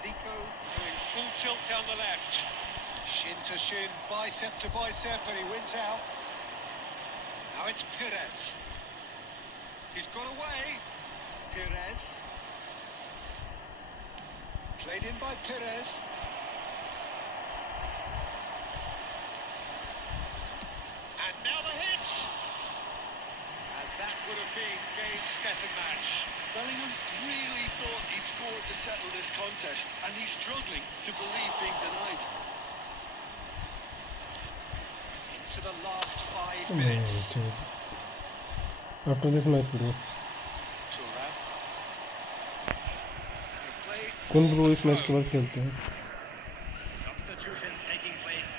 Zico doing full tilt down the left. Shin to shin, bicep to bicep, and he wins out. Now it's Perez. He's got away. Perez. Played in by Perez. And now the hit. And that would have been game, set and match. Bellingham really thought he'd scored to settle this contest, and he's struggling to believe being denied. Into the last 5 Oh, minutes. dude. After this match, bro. Thuram. Play कौन for bro the इस match के throw. बाद खेलते हैं? Substitutions taking place.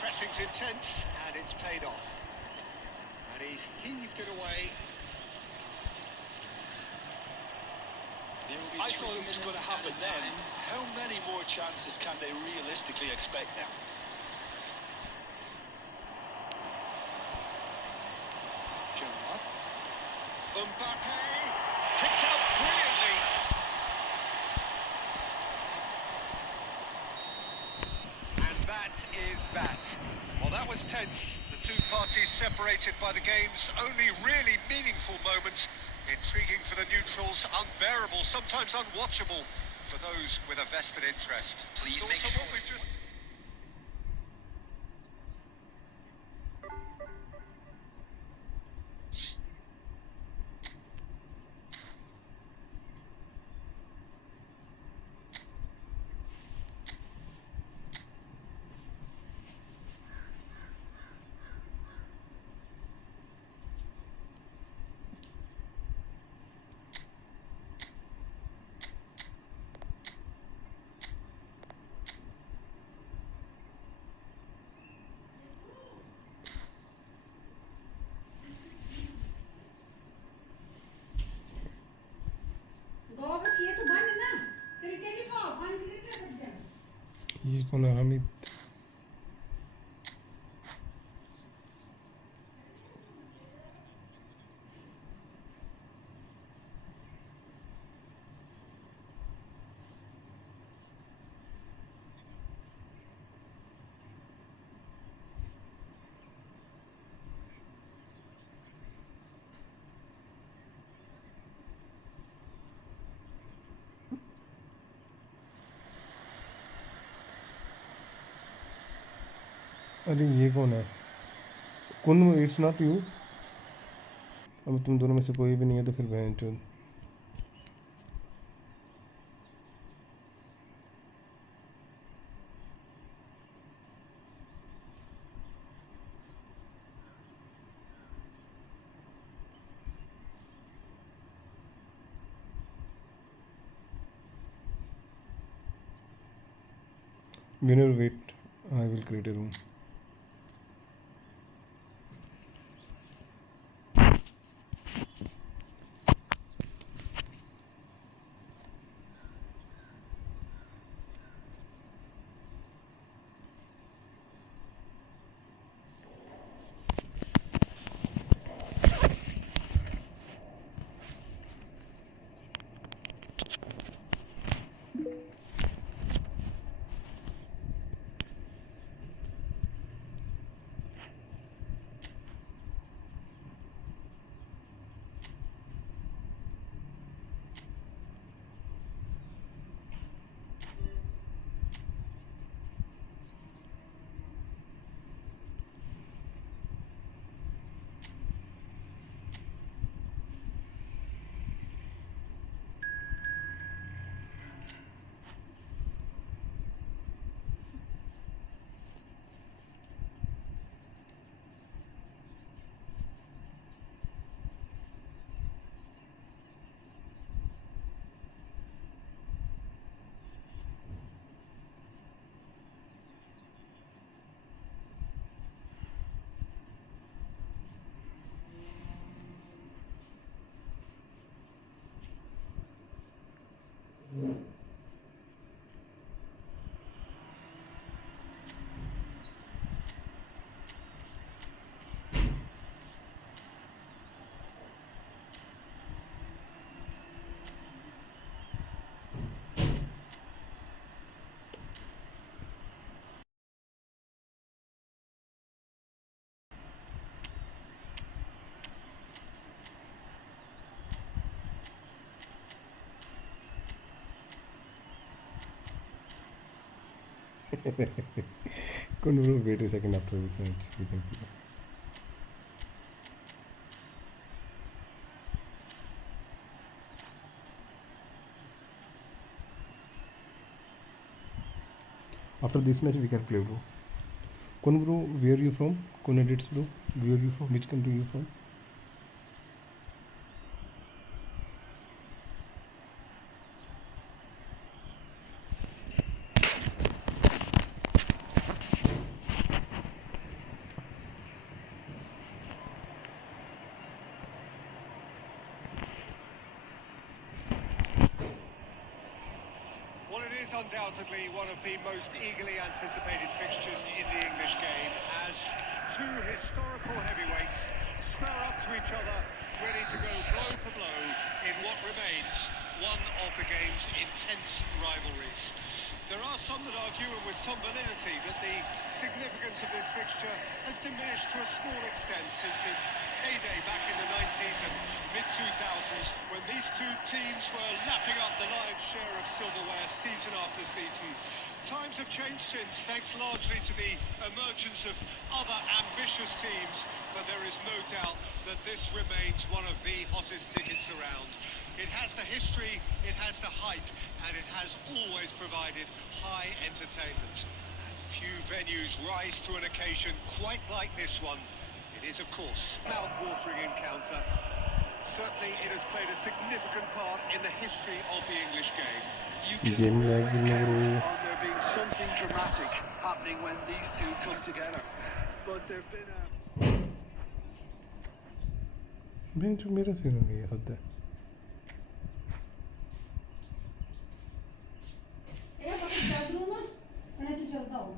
Pressing's intense, and it's paid off. And he's heaved it away. There will be I 3 thought it was going to minutes happen added then. time. How many more chances can they realistically expect now? Gerrard. Mbappe kicks out brilliantly. And that is that. Well, that was tense. The two parties separated by the game's only really meaningful moment. Intriguing for the neutrals, unbearable, sometimes unwatchable for those with a vested interest. Please Thoughts make on sure. what we've just... ये कौन है? हामिद. अरे ये कौन है? कौन? It's not you. अब तुम दोनों में से कोई भी नहीं है तो फिर बहन चोद. Winner, wait. I will create a room. Couldn't bro, wait a second after this match. We can play. After this match, we can play, bro. Kun bro, where are you from? Kun edits, bro. Where are you from? Which country are you from? Well, it is undoubtedly one of the most eagerly anticipated fixtures in the English game as two historical heavyweights square up to each other, ready to go blow for blow in what remains one of the game's intense rivalries. There are some that argue, and with some validity, that the significance of this fixture has diminished to a small extent since its heyday back in the 90s and mid-2000s, when these two teams were lapping up the lion's share of silverware season after season. Times have changed since, thanks largely to the emergence of other ambitious teams, but there is no doubt that this remains one of the hottest tickets around. It has the history, it has the hype, and it has always provided high entertainment. And few venues rise to an occasion quite like this one. It is, of course, a mouth-watering encounter. Certainly, it has played a significant part in the history of the English game. You can Game lag, always count bro. on there being something dramatic happening when these two come together. But there've been a Ben जो मेरा scene हो गया होता है ए बघ जागरूक ना आणि तू चलता हो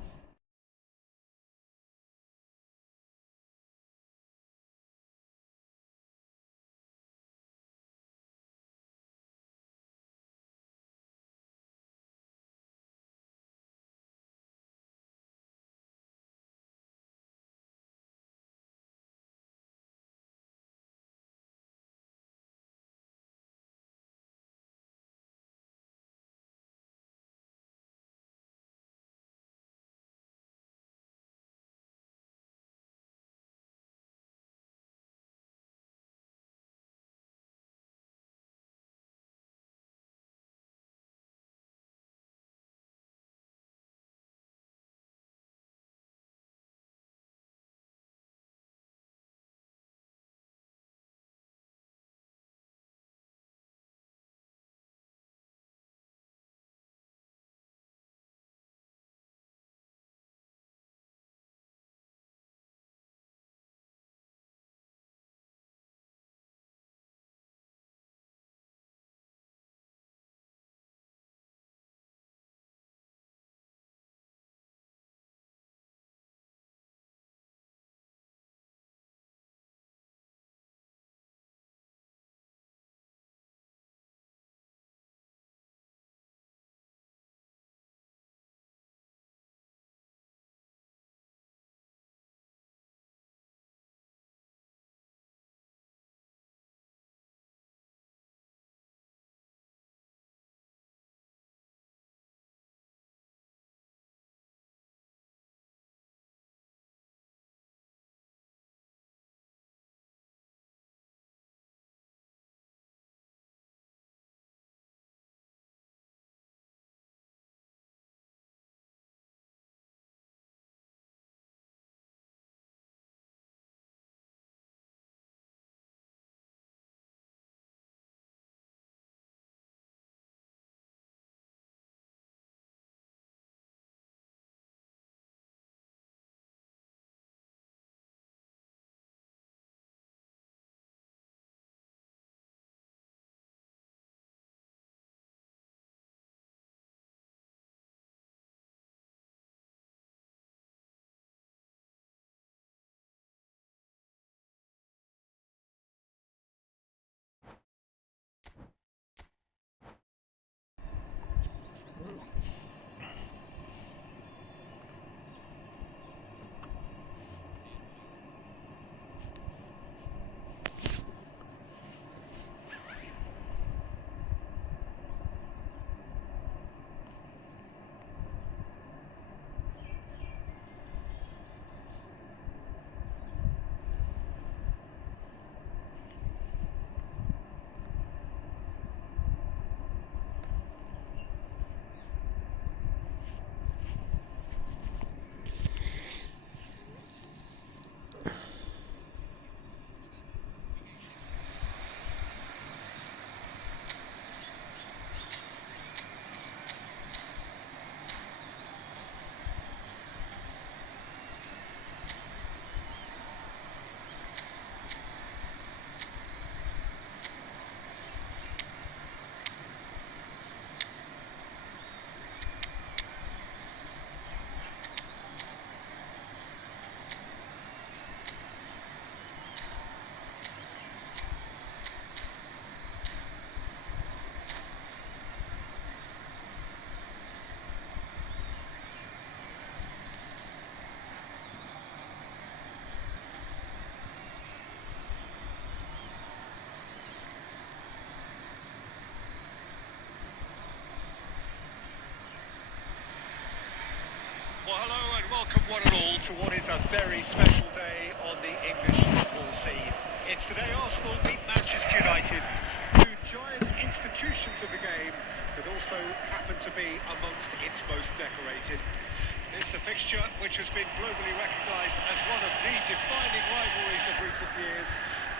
welcome one and all to what is a very special day on the English football scene. It's the day Arsenal beat Manchester United, two giant institutions of the game that also happen to be amongst its most decorated. It's a fixture which has been globally recognised as one of the defining rivalries of recent years.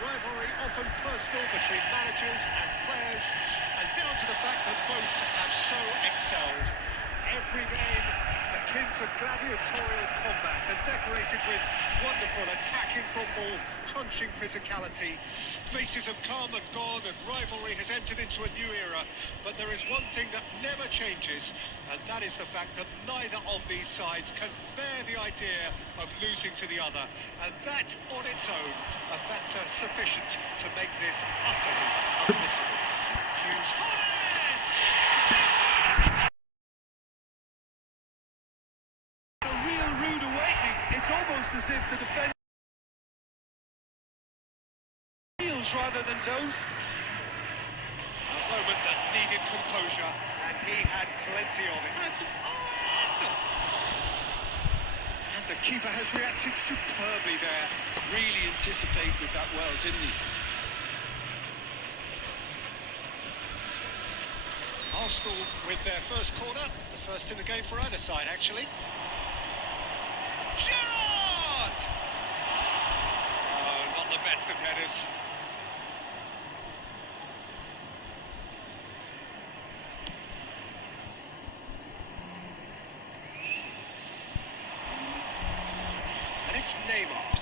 Rivalry often personal between managers and players, and down to the fact that both have so excelled. Every game akin to gladiatorial combat and decorated with wonderful attacking football, punching physicality. Faces have come and gone and rivalry has entered into a new era, but there is one thing that never changes, and that is the fact that neither of these sides can bear the idea of losing to the other, and that on its own a factor sufficient to make this utterly unmissable. It's almost as if the defender heels rather than toes. A moment that needed composure, and he had plenty of it. And the keeper has reacted superbly there. Really anticipated that well, didn't he? Arsenal with their first corner, the first in the game for either side actually. Gerrard! Oh, not the best of headers. And it's Neymar.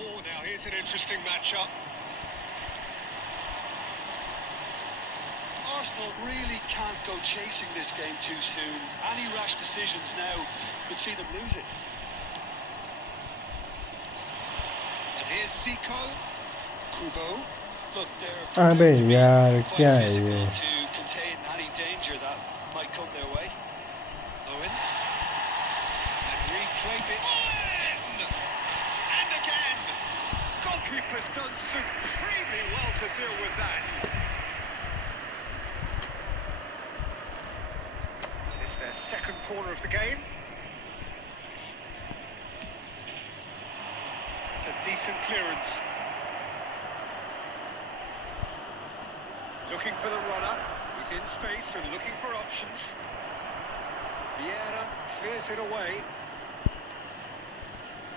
Oh, now here's an interesting matchup. Arsenal really can't go chasing this game too soon. Any rash decisions now could see them lose it. And here's Zico. Kubo. Look, they're अबे यार quite क्या है physical ये to contain any danger that might come their way. Owen. And reclaimed it. Owen! And again! Goalkeeper's done supremely well to deal with that. It's their second corner of the game. It's a decent clearance. Looking for the runner. He's in space and looking for options. Vieira clears it away.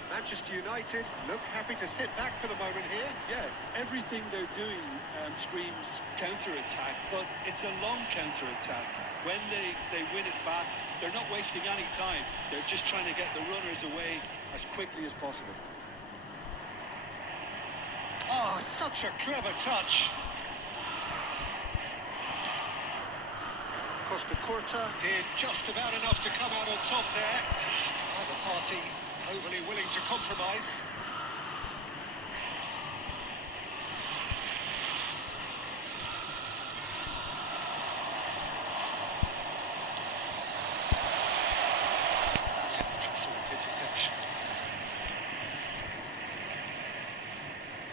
Manchester United look happy to sit back for the moment here. Yeah, everything they're doing screams counter-attack, but it's a long counter-attack. When they win it back, they're not wasting any time. They're just trying to get the runners away as quickly as possible. Oh, such a clever touch. Costa Curta did just about enough to come out on top there. Neither party overly willing to compromise. That's an excellent interception.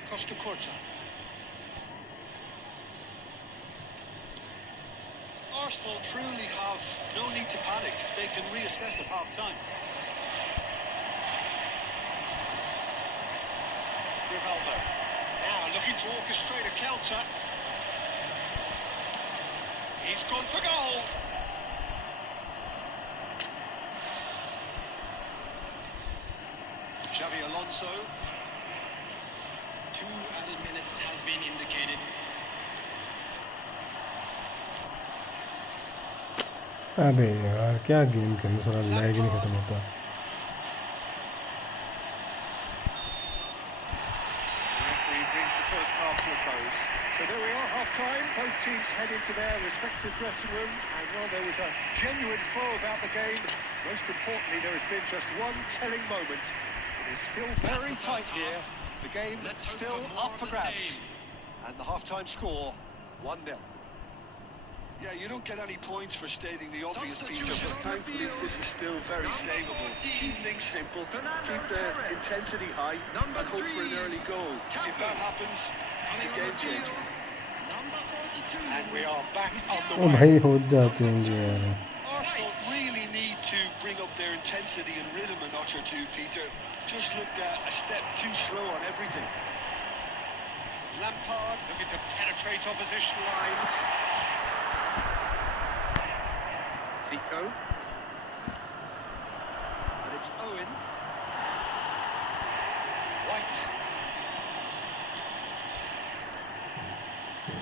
Costa Curta. Arsenal truly have no need to panic. They can reassess at half-time. Rivaldo. Now looking to orchestrate a counter. He's gone for goal. Xavi Alonso. 2 added minutes has been indicated. अबे यार क्या game खेलने सारा lag ही नहीं खत्म होता Referee brings the first half to a close. So there we are, half-time. Both teams head into their respective dressing room, and while there was a genuine flow about the game, most importantly there has been just one telling moment. It is still very tight here. The game still up for grabs, and the half-time score 1-0. Yeah, you don't get any points for stating the obvious, Peter, but thankfully this is still very savable. Keep things simple, keep the intensity high, and hope for an early goal. If that happens, it's a game changer. And we are back on the O way. भाई हो जाते हैं यार Arsenal really need to bring up their intensity. intensity and rhythm a notch or two, Peter. Just looked a step too slow on everything. Lampard looking to penetrate opposition lines. Zico. And it's Owen. White.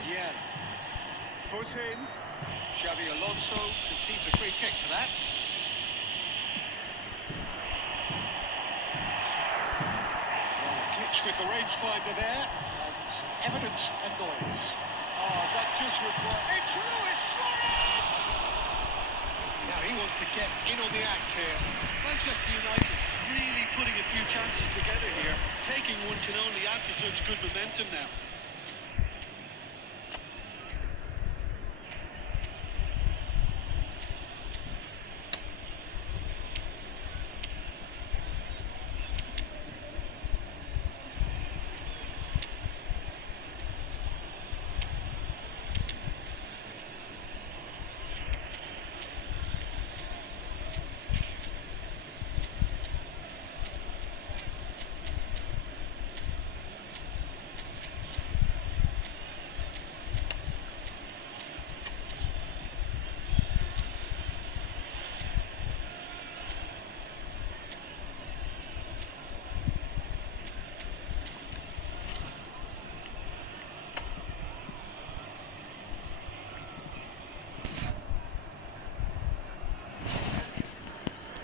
Yeah. Foot in. Xabi Alonso concedes a free kick for that. Glitch with the rangefinder there, and evidence annoyance. Oh, that just requires... It's Luis Suarez! Now he wants to get in on the act here. Manchester United really putting a few chances together here. Taking one can only add to such good momentum now.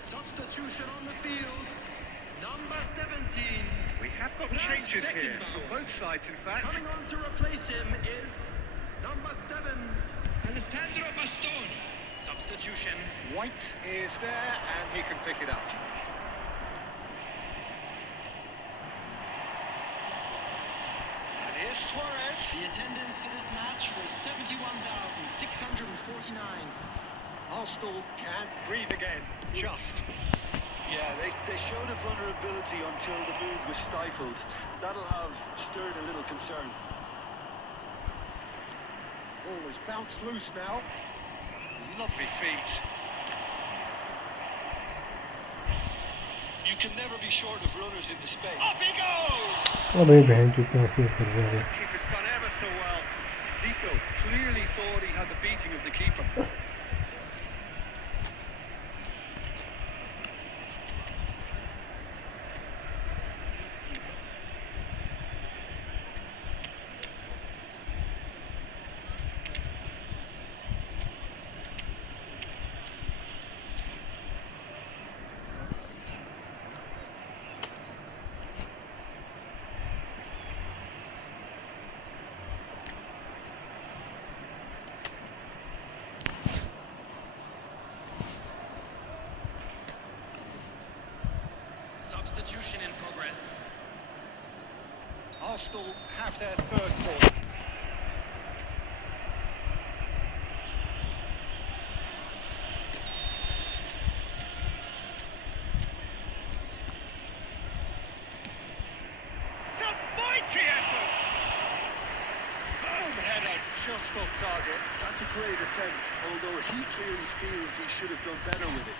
Substitution on the field. Number 17. We have got changes here, on both sides in fact. Coming on to replace him is number 7, Alessandro Bastoni. Substitution. White is there, and he can pick it up. And here's Suarez. The attendance for this match was 71,649. Arsenal can breathe again, just. Yeah, they showed a vulnerability until the move was stifled. That'll have stirred a little concern. Ball is bounced loose now. Lovely feet. You can never be short of runners in the space. Up he goes! अबे बहन चुप कैसे कर रहे हैं Keeper's done ever so well. Zico clearly thought he had the beating of the keeper. Substitution in progress. Arsenal have their third corner. It's a mighty effort! Boom header just off target. That's a great attempt, although he clearly feels he should have done better with it.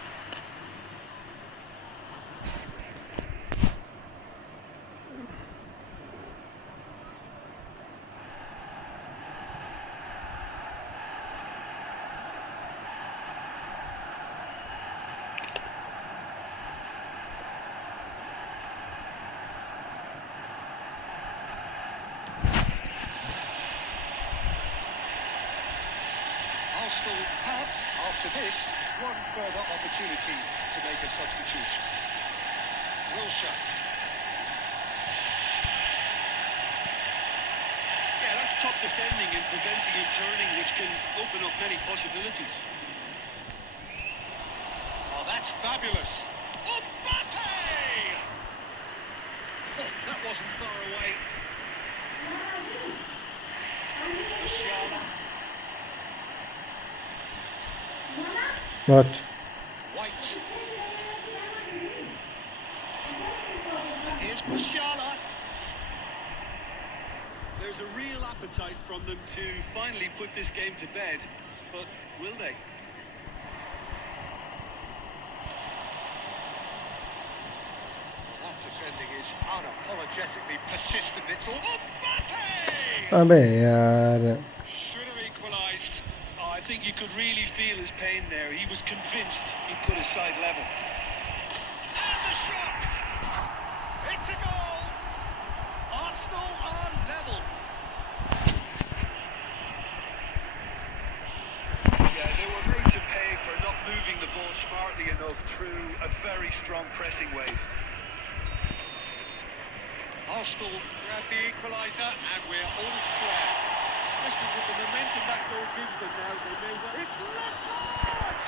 Arsenal have, after this, one further opportunity to make a substitution. Wilshere. Yeah, that's top defending and preventing him turning, which can open up many possibilities. Oh, that's fabulous. Mbappe! That wasn't far away. Musiala. What? White. And here's Musiala. There's a real appetite from them to finally put this game to bed, but will they? defending is unapologetically persistent. It's all... Mbappe! अबे यार Should have equalised. Oh, I think you could really feel his pain there. He was convinced he'd put his side level. And the shot! It's a goal! Arsenal are level. Yeah, they were made to pay for not moving the ball smartly enough through a very strong pressing wave. Arsenal grab the equaliser and we're all square. Listen, with the momentum that goal gives them now, they may well... It's Lampard!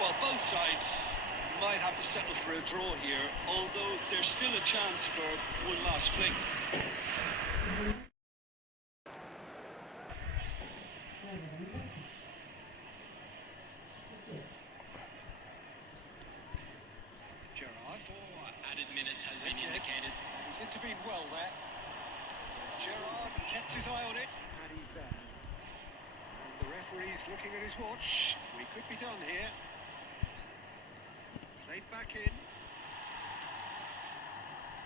Well, both sides might have to settle for a draw here, although there's still a chance for one last fling. Gerrard. 4 added minutes has been indicated. He's intervened well there. Gerrard kept his eye on it, and he's there. And the referee's looking at his watch. We could be done here. Played back in.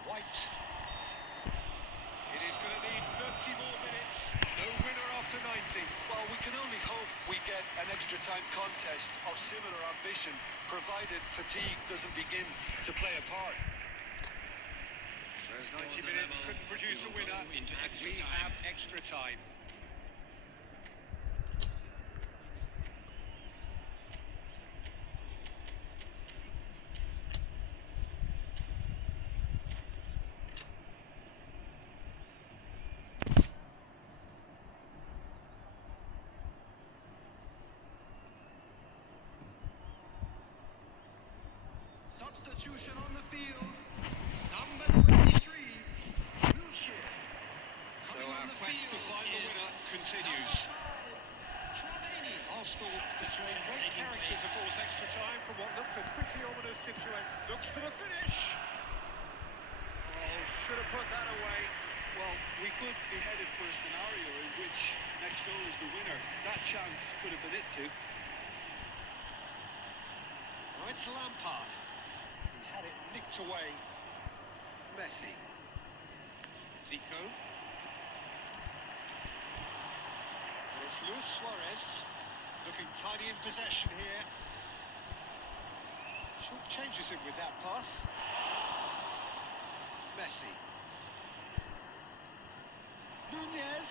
White. It is going to need 30 more minutes. No winner after 90. Well, we can only hope we get an extra time contest of similar ambition, provided fatigue doesn't begin to play a part. So 90 minutes couldn't produce a winner, and we have extra time. Substitution on the field. Number 23. So our quest to find the winner continues. Arsenal displaying great character to force extra time from what looked a pretty ominous situation. Looks for the finish. Oh, should have put that away. Well, we could be headed for a scenario in which next goal is the winner. That chance could have been it too. Now it's Lampard. He's had it nicked away. Messi. Zico. It's Luis Suarez. Looking tidy in possession here. Short changes him with that pass. Messi. Nunez.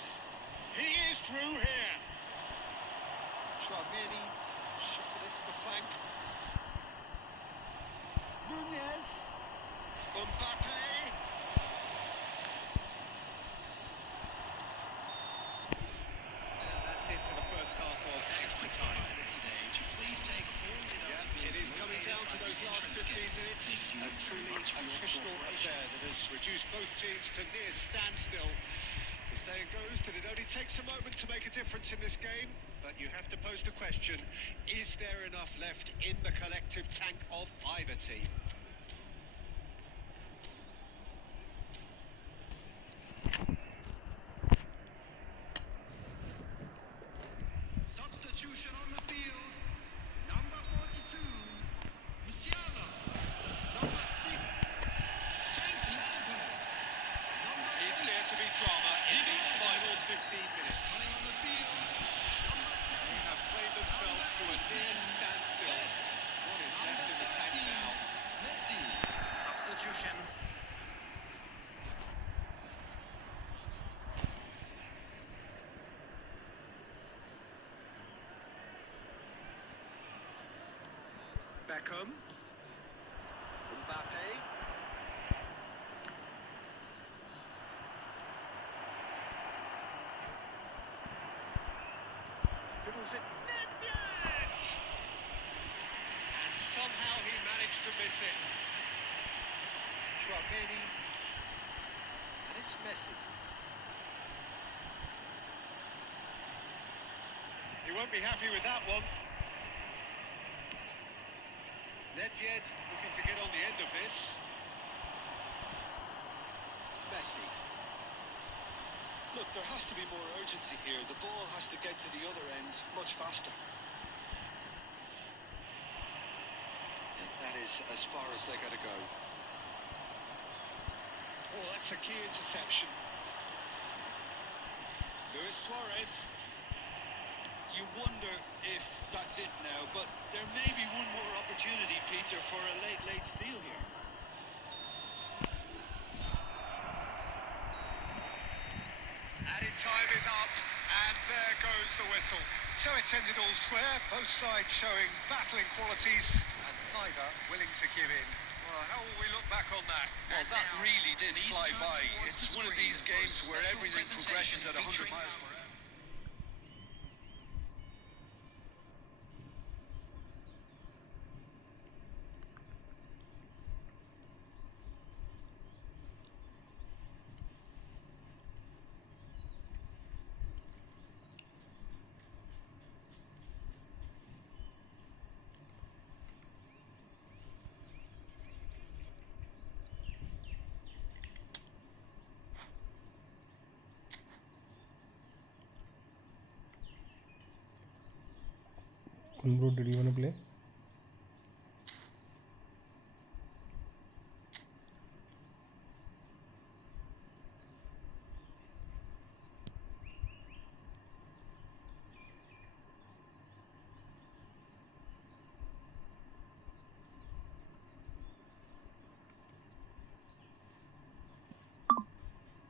He is through here. Tchouameni shifted into the flank. Nunez. Mbappe. And that's it for the first half of extra time. Today to please take all Yeah, it is coming down to those last 15 minutes. A truly attritional affair that has reduced both teams to near standstill. The saying goes that it only takes a moment to make a difference in this game, but you have to pose the question, is there enough left in the collective tank of either team? Substitution on the field. Number 42. Musiala. Number 6. Frank Lampard. Number Is 8. there to be drama in these final 15 minutes? Coming on the field. Number 10. They have played themselves to a near standstill. What is left in the tank now? Messi. Substitution. Beckham. Mbappe. Fiddles it. Nedved! And somehow he managed to miss it. Tchouameni. And it's Messi. He won't be happy with that one. Nedved looking to get on the end of this. Messi. Look, there has to be more urgency here. The ball has to get to the other end much faster. And that is as far as they're going to go. Oh, that's a key interception. Luis Suarez. You wonder if that's it now, but there may be one more opportunity, Peter, for a late steal here. Added time is up, and there goes the whistle. So it's ended all square, both sides showing battling qualities, and neither willing to give in. Well, how will we look back on that? Well, that really did fly by. It's one of these games where everything progresses at 100 miles per hour. Kun bro, did you wanna play?